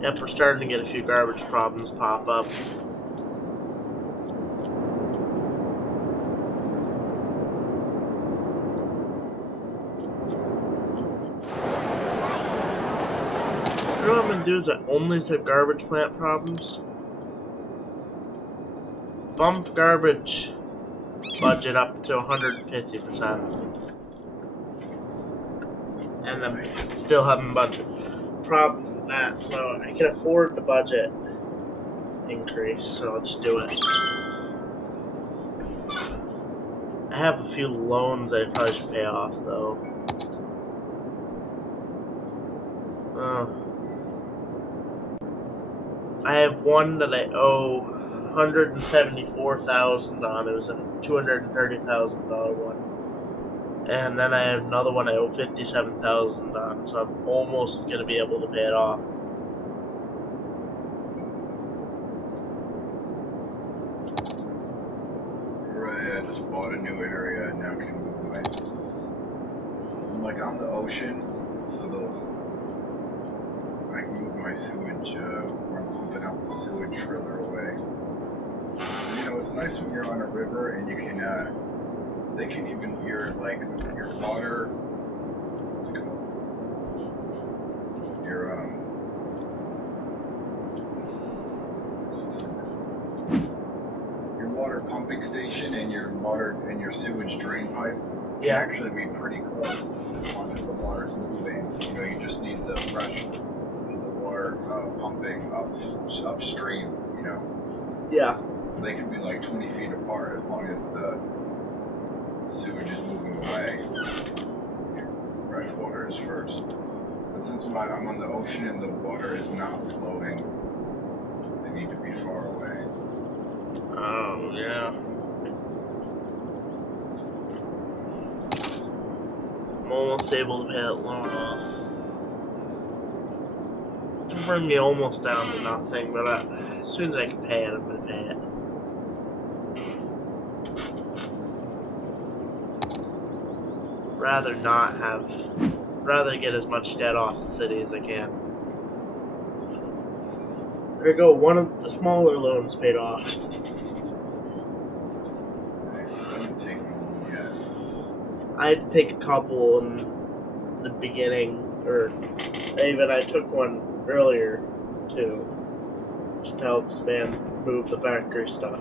Yep, we're starting to get a few garbage problems pop up. gonna do is only the garbage plant problems. Bump garbage budget up to 150%. And I'm still having budget problems with that, so I can afford the budget increase, so let's do it. I have a few loans I probably should pay off, though. I have one that I owe $174,000 on. It was a $230,000 one. And then I have another one I owe $57,000 on, so I'm almost gonna be able to pay it off. Right, I just bought a new area and now can move my. I'm like on the ocean, so I can move my sewage. I'm pumping out the sewage further away. You know, it's nice when you're on a river and you can. They can even hear like your water. What's it called? Your water pumping station and your sewage drain pipe can actually be pretty close as long as the water's moving. You know, you just need the pressure of the water pumping upstream. You know. Yeah. They can be like 20 feet apart as long as the sewage is moving away. Fresh water is first. But since I'm on the ocean and the water is not flowing, they need to be far away. Oh, yeah. I'm almost able to pay that loan off. It'll bring me almost down to nothing, but as soon as I can pay it, I'm gonna pay it. Rather get as much debt off the city as I can. There you go, one of the smaller loans paid off. I haven't taken one yet. I had to take a couple in the beginning, or even I took one earlier too, just to help Stan move the factory stuff.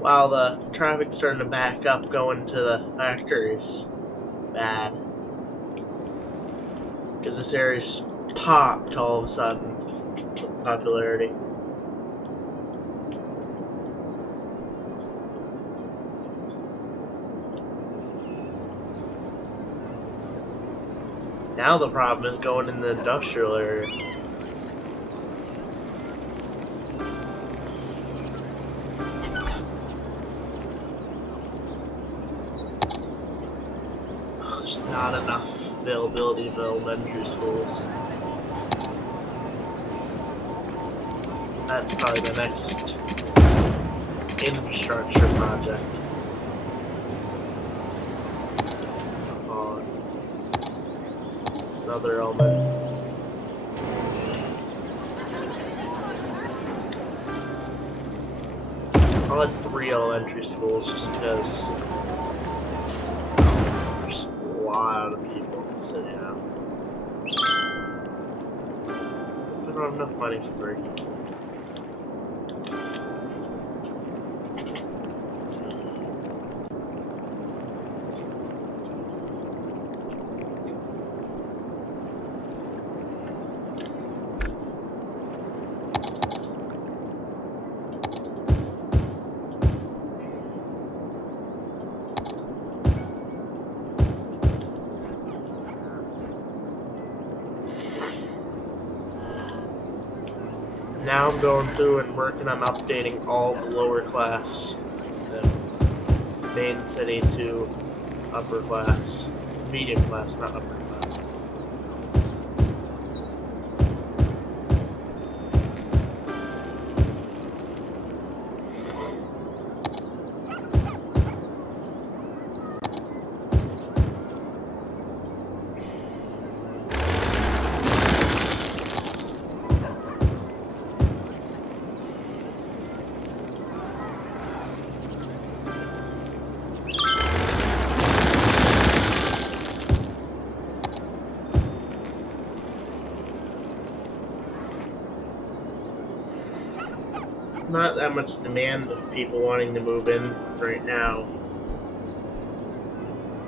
While the traffic's starting to back up going to the factories, bad. Because this area's popped all of a sudden with popularity. Now the problem is going in the industrial area. Not enough availability of elementary schools. That's probably the next infrastructure project. Another element. I'll have 3 elementary schools just because there's a lot of people in the city now. I don't have enough money for free. Now I'm going through and working on updating all the lower class, the main city to upper class, medium class, not upper class. not that much demand of people wanting to move in right now.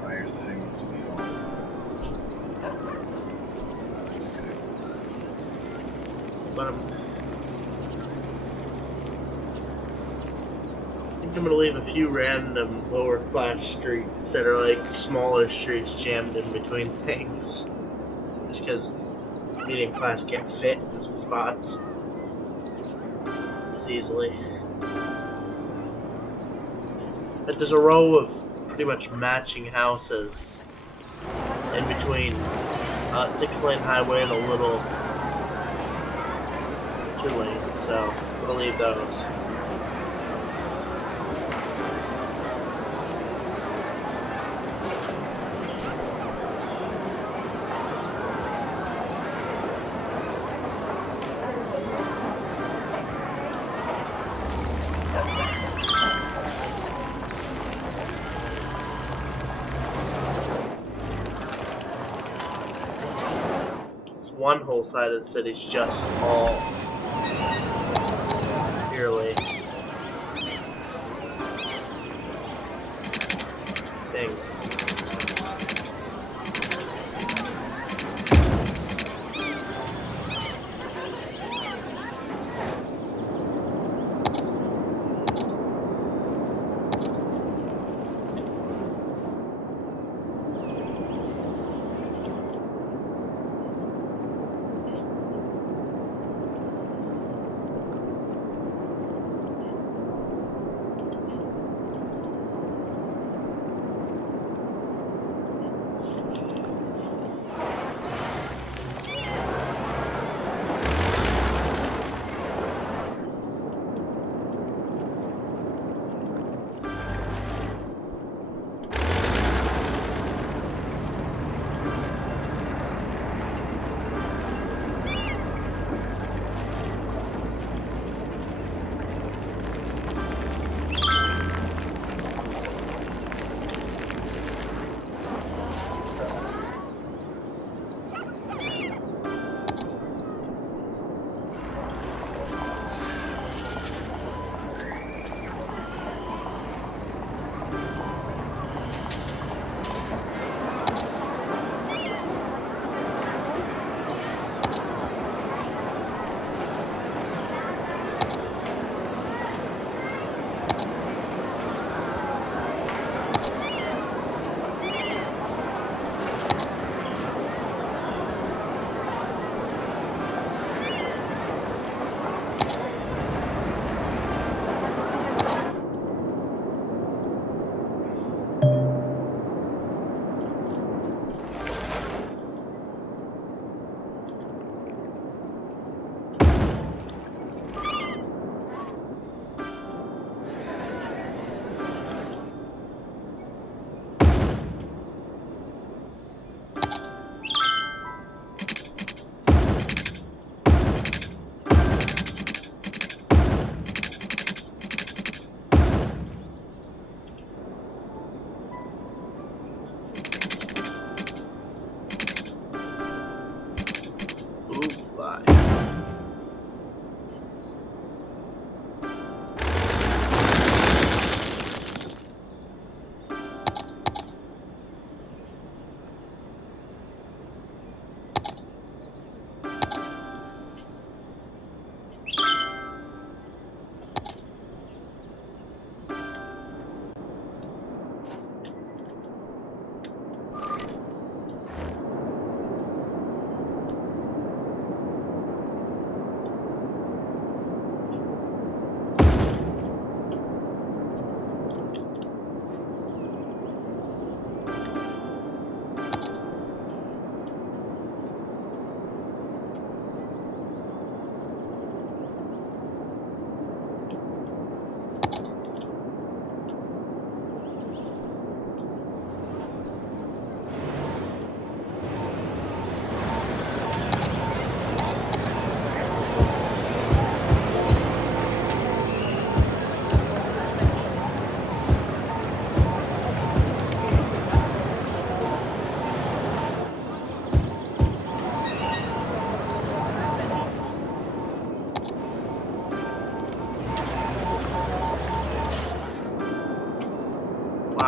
I used to think this was all. But I think I'm gonna leave a few random lower class streets that are like smaller streets jammed in between things. Just because medium class can't fit in some spots as easily. But there's a row of pretty much matching houses in between 6-lane highway and a little 2-lane, so we'll leave those. One whole side of the city's just all purely things.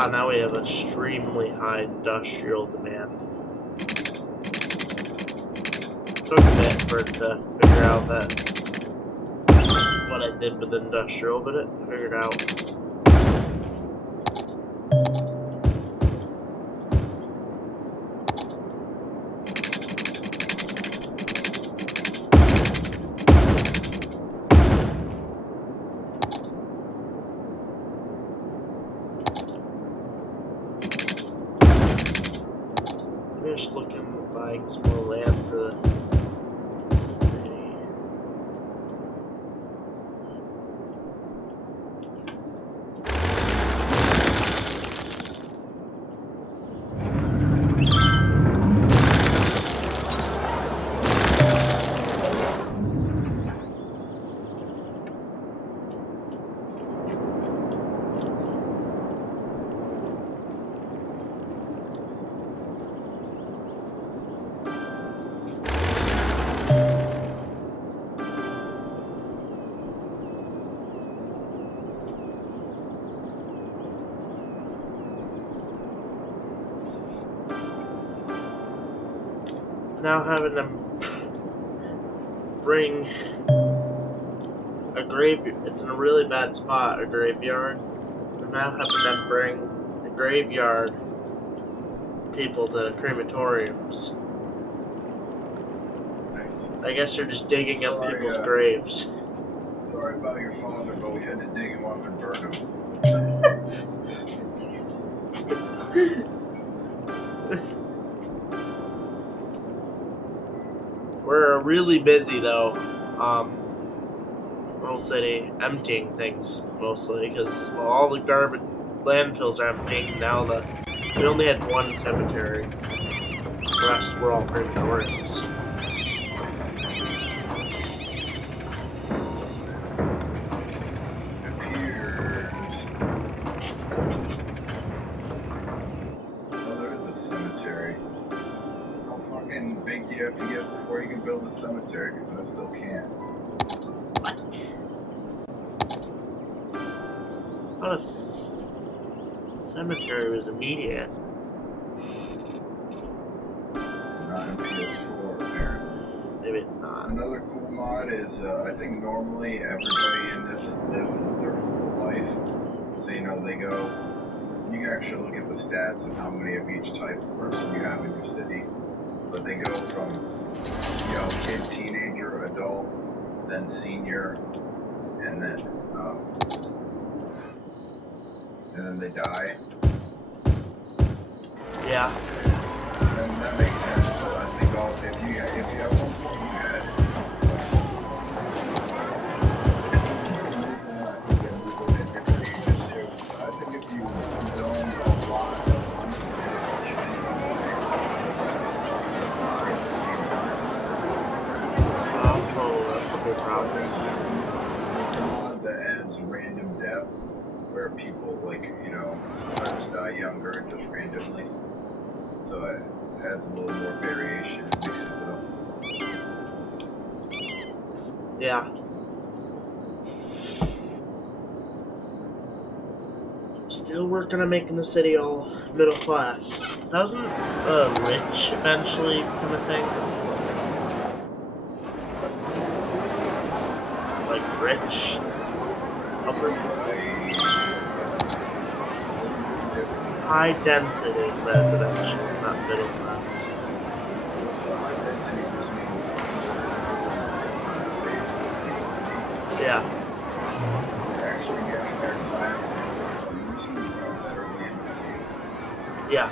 Ah, now we have extremely high industrial demand. Took a bit for it to figure out that what I did with industrial, but it figured out. I'm just looking at buying some more land for the city. Now having them bring a it's in a really bad spot, a graveyard. So now having them bring the graveyard people to crematoriums. I guess they're just digging up people's graves. Sorry about your father, but we had to dig him up and burn him. We're really busy though, World City, emptying things mostly because all the garbage landfills are emptying now. We only had one cemetery. The rest were all crematoriums. Big you have to get before you can build a cemetery, because I still can't. What? Oh, cemetery was immediate. Not in PS4, apparently. Maybe it's not. Another cool mod is, I think normally everybody in this lives their full life. So, you know, they go, you can actually look at the stats of how many of each type of person you have in your city. But they go from, you know, kid, teenager, adult, then senior, and then they die. Yeah. And that makes sense. So I think if you have one point you had, I think if you zone a lot of mod that adds random death, where people, like, you know, sometimes die younger just randomly. So it adds a little more variation and mixes it up. Yeah. Still working on making the city all middle class. Doesn't rich eventually become a thing? Like rich? Upper? High density residential, not middle class. Yeah. Yeah.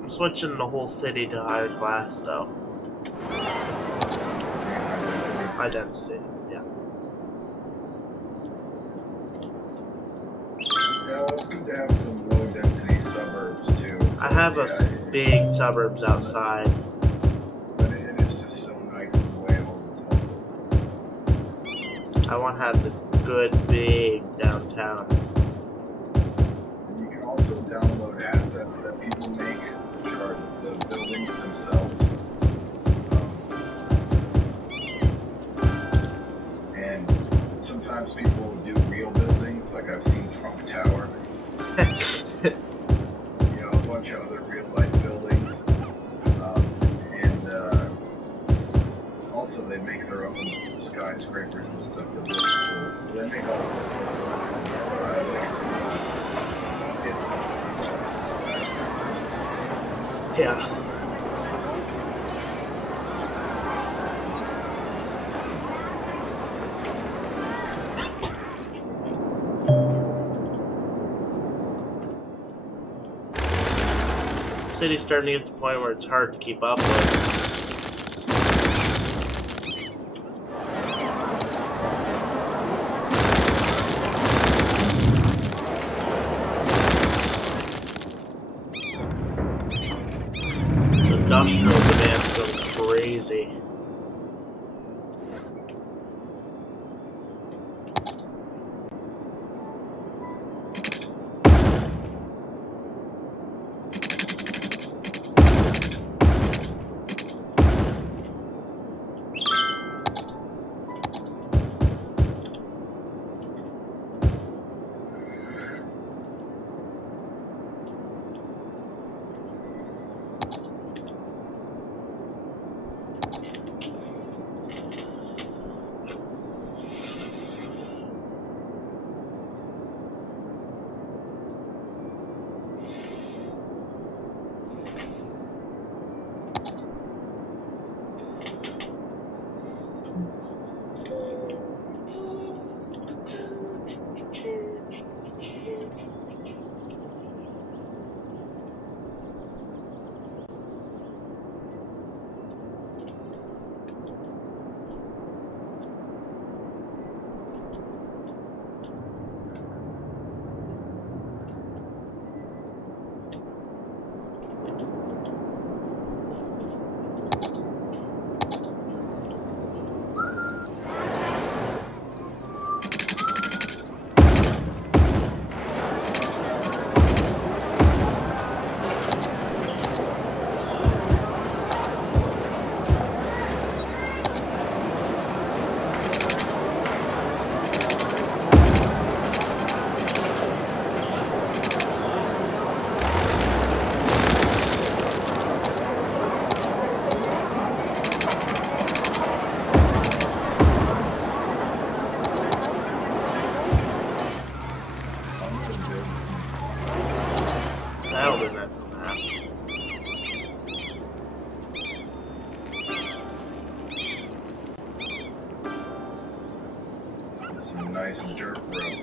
I'm switching the whole city to higher class though. High density, yeah. Yeah, it's good to have some low density suburbs too. I have a big suburbs outside. But it is just so nice and way all the time. I want to have the good big downtown. And you can also download assets that people make, which are the buildings themselves. You know, a bunch of other real life buildings. And also they make their own skyscrapers and stuff that look cool. They make all sorts of stuff. Yeah. City's starting to get to the point where it's hard to keep up with. The industrial demand's going crazy. That'll be nice on that. Some nice dirt road.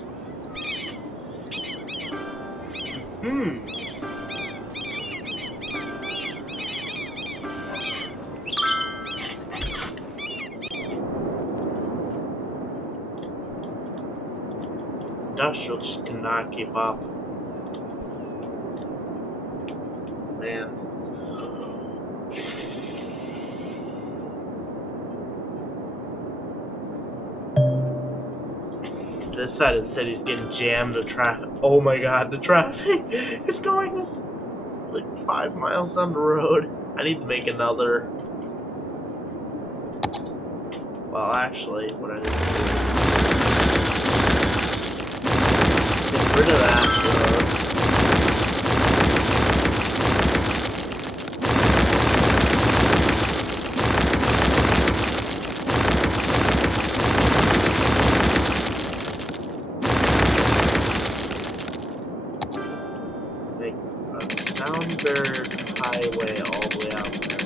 Industrial just cannot keep up. Man. This side of the city's getting jammed with traffic. Oh my god, the traffic is going like 5 miles down the road. I need to make another. Well, actually, what I need to do is get rid of that road. Make a Soundbird highway all the way out there.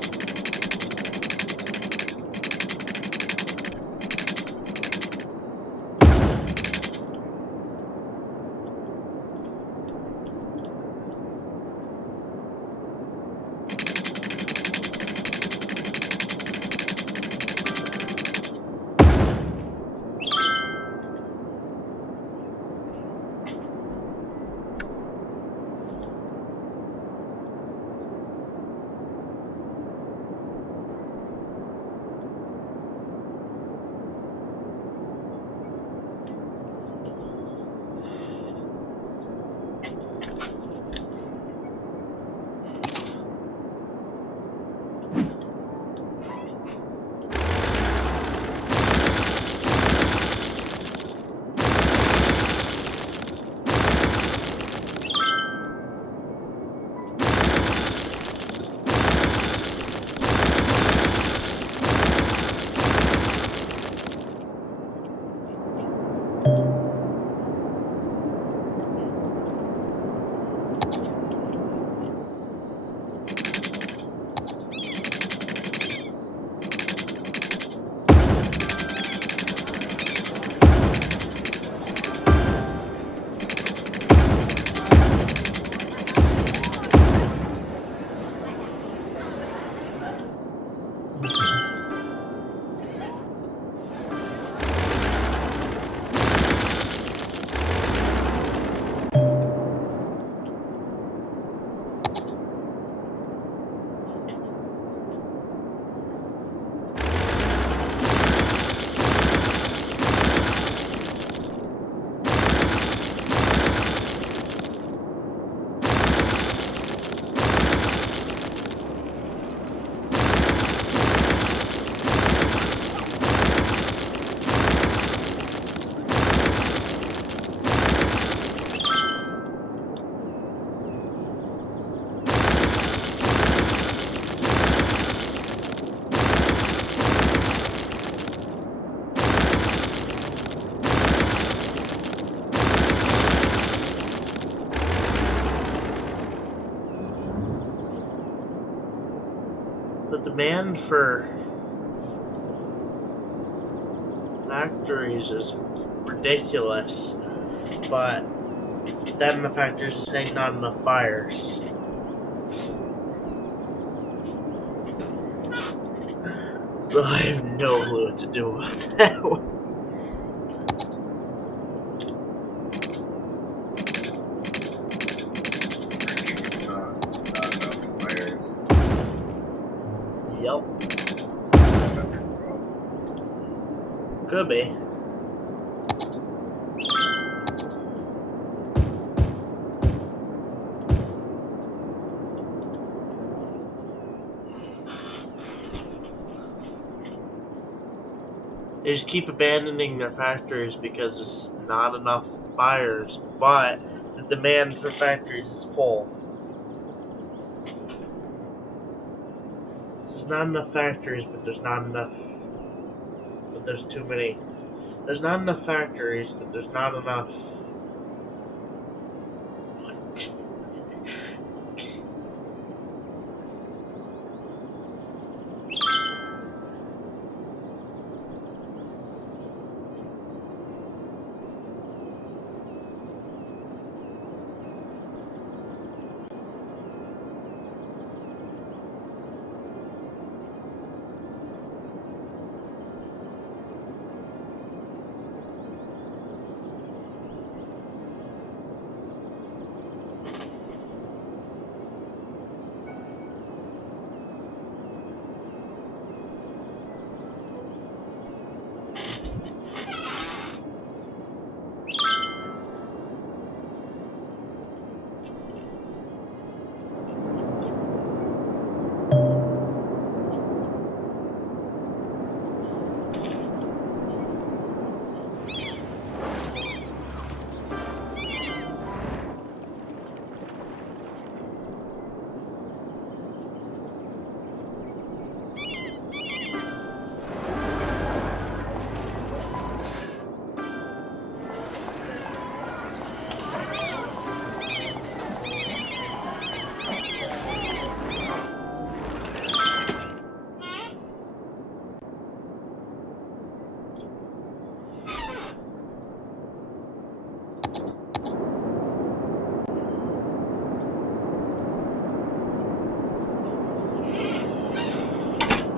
the demand for factories is ridiculous, but then the factories are saying not enough buyers. So I have no clue what to do with that one. Not enough players. Yep, That's a problem. could be. They just keep abandoning their factories because there's not enough buyers, but the demand for factories is full. There's not enough factories, but there's not enough. But there's too many. There's not enough factories, but there's not enough.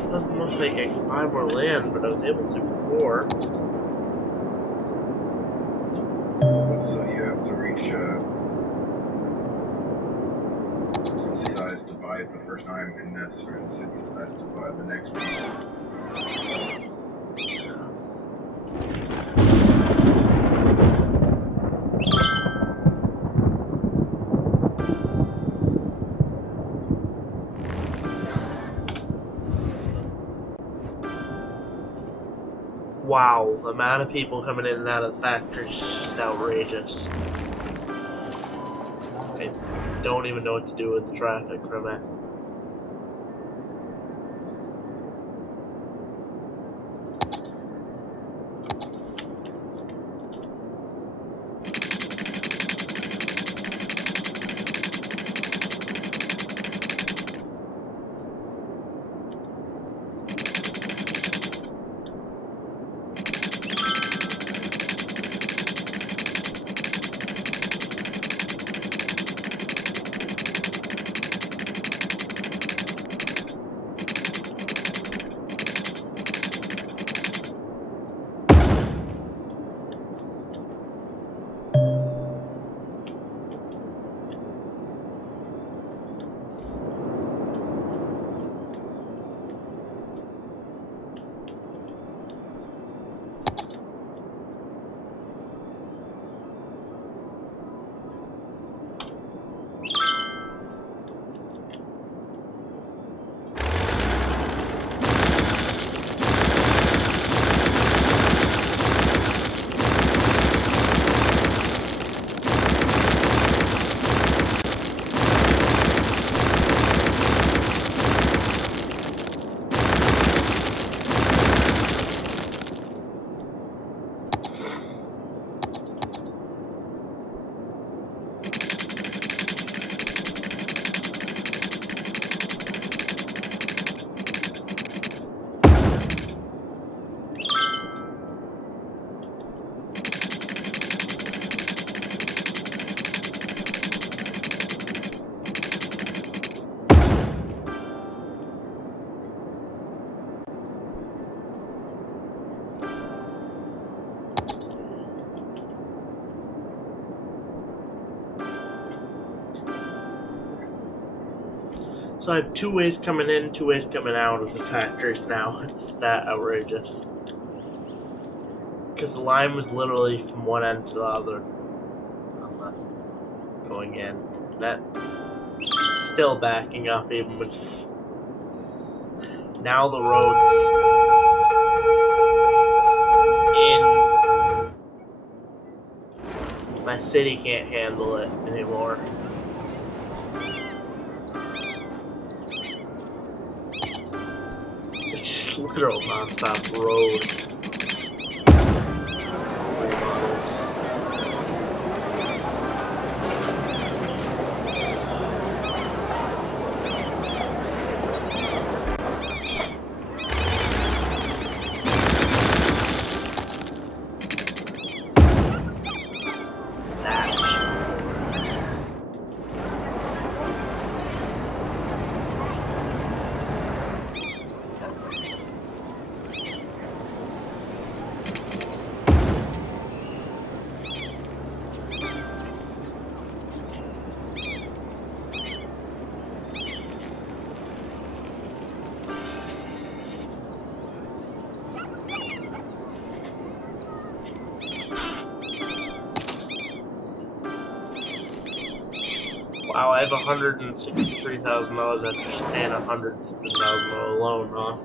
Doesn't look like I can buy more land, but I was able to before. So you have to reach size to buy it the first time, and that's certain city size to buy the next one. Wow, the amount of people coming in and out of the factory is just outrageous. I don't even know what to do with the traffic from it. So I have 2 ways coming in, 2 ways coming out of the factories now. It's that outrageous. Because the line was literally from one end to the other. Going in. That still backing up even with now the roads in my city can't handle it anymore. It's just literal non-stop road. Wow, I have $163,000 after just paying $100,000 loan, huh?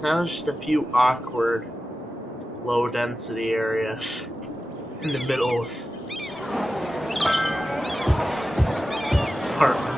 Now there's just a few awkward, low-density areas in the middle of apartments.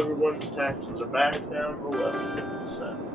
everyone's taxes are back down to 11%.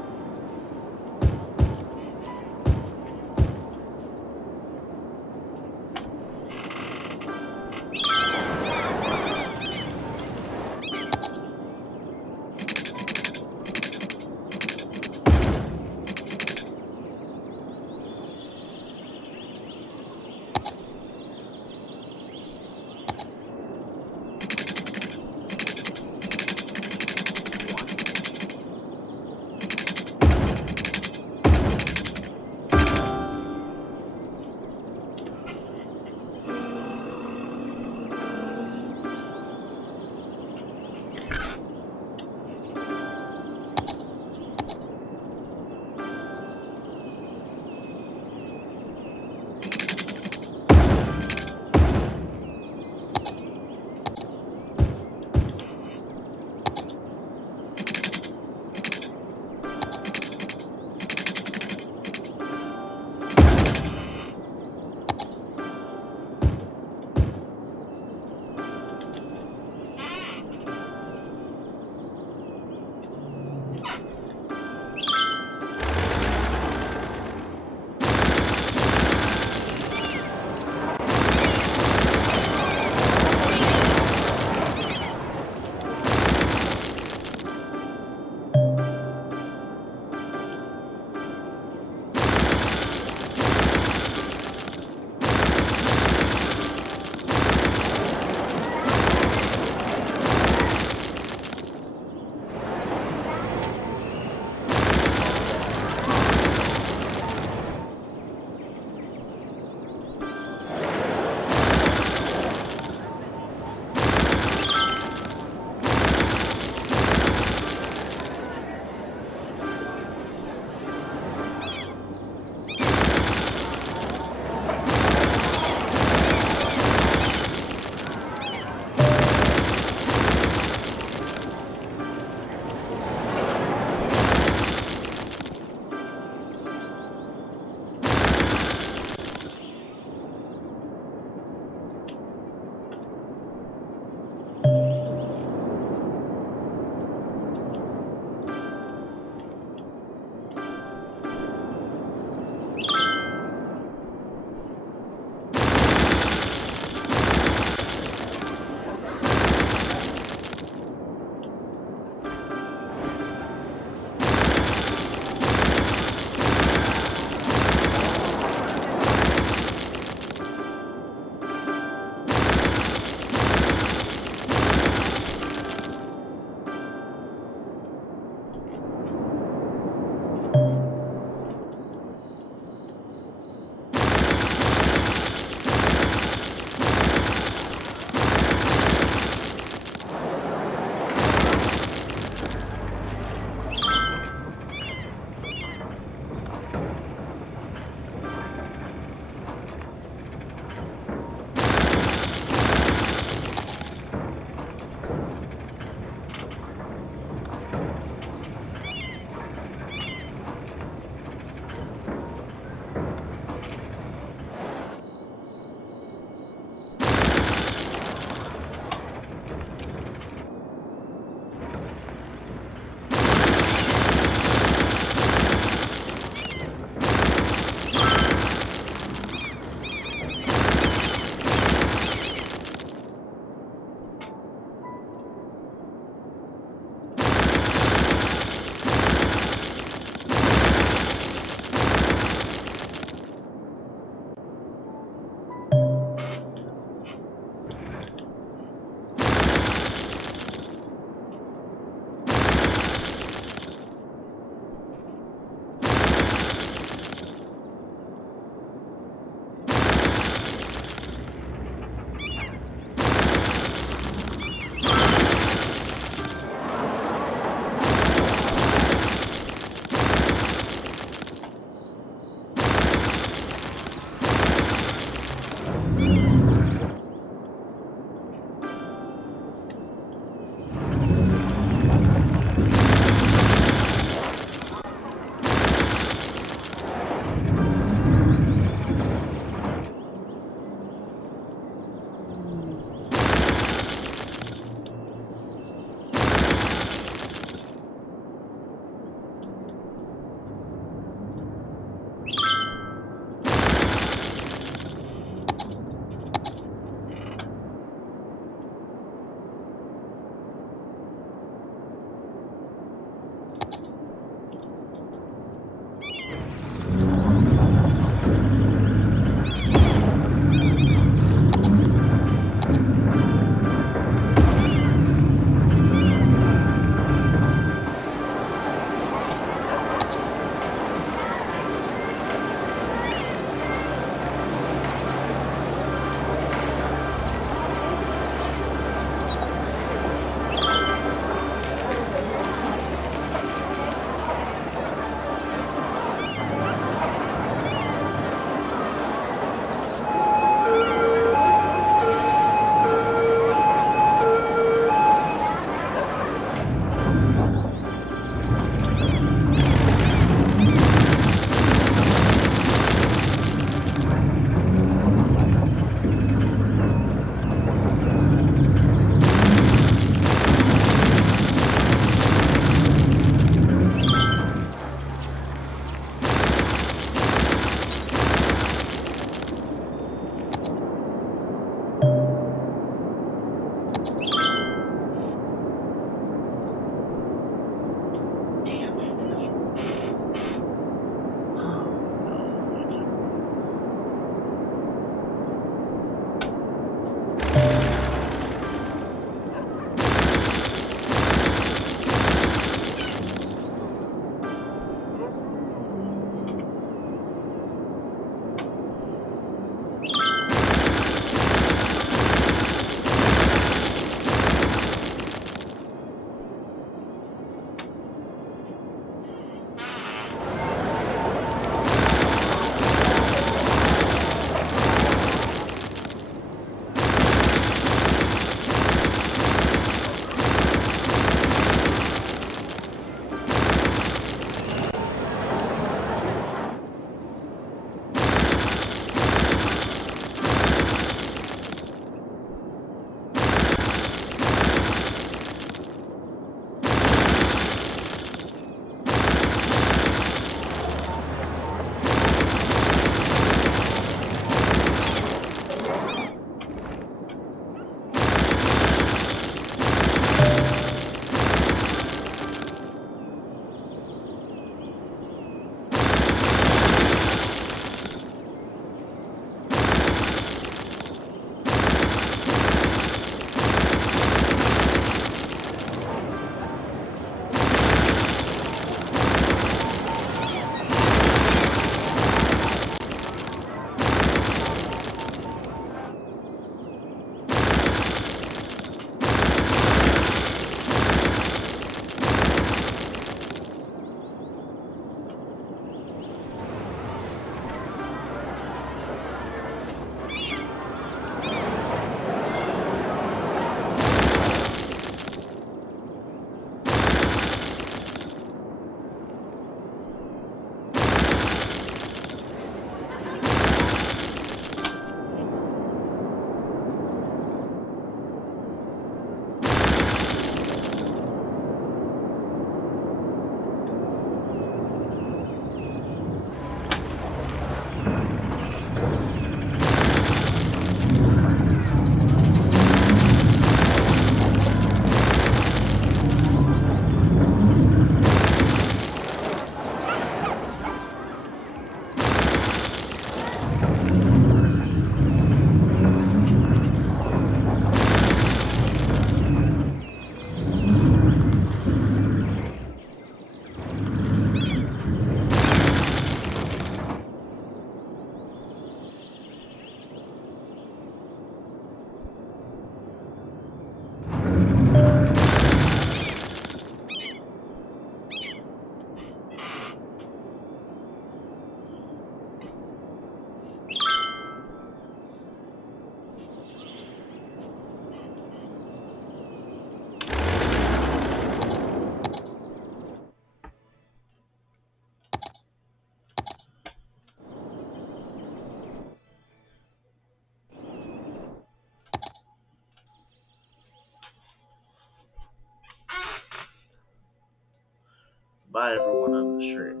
Bye, everyone on the stream.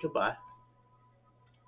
Goodbye.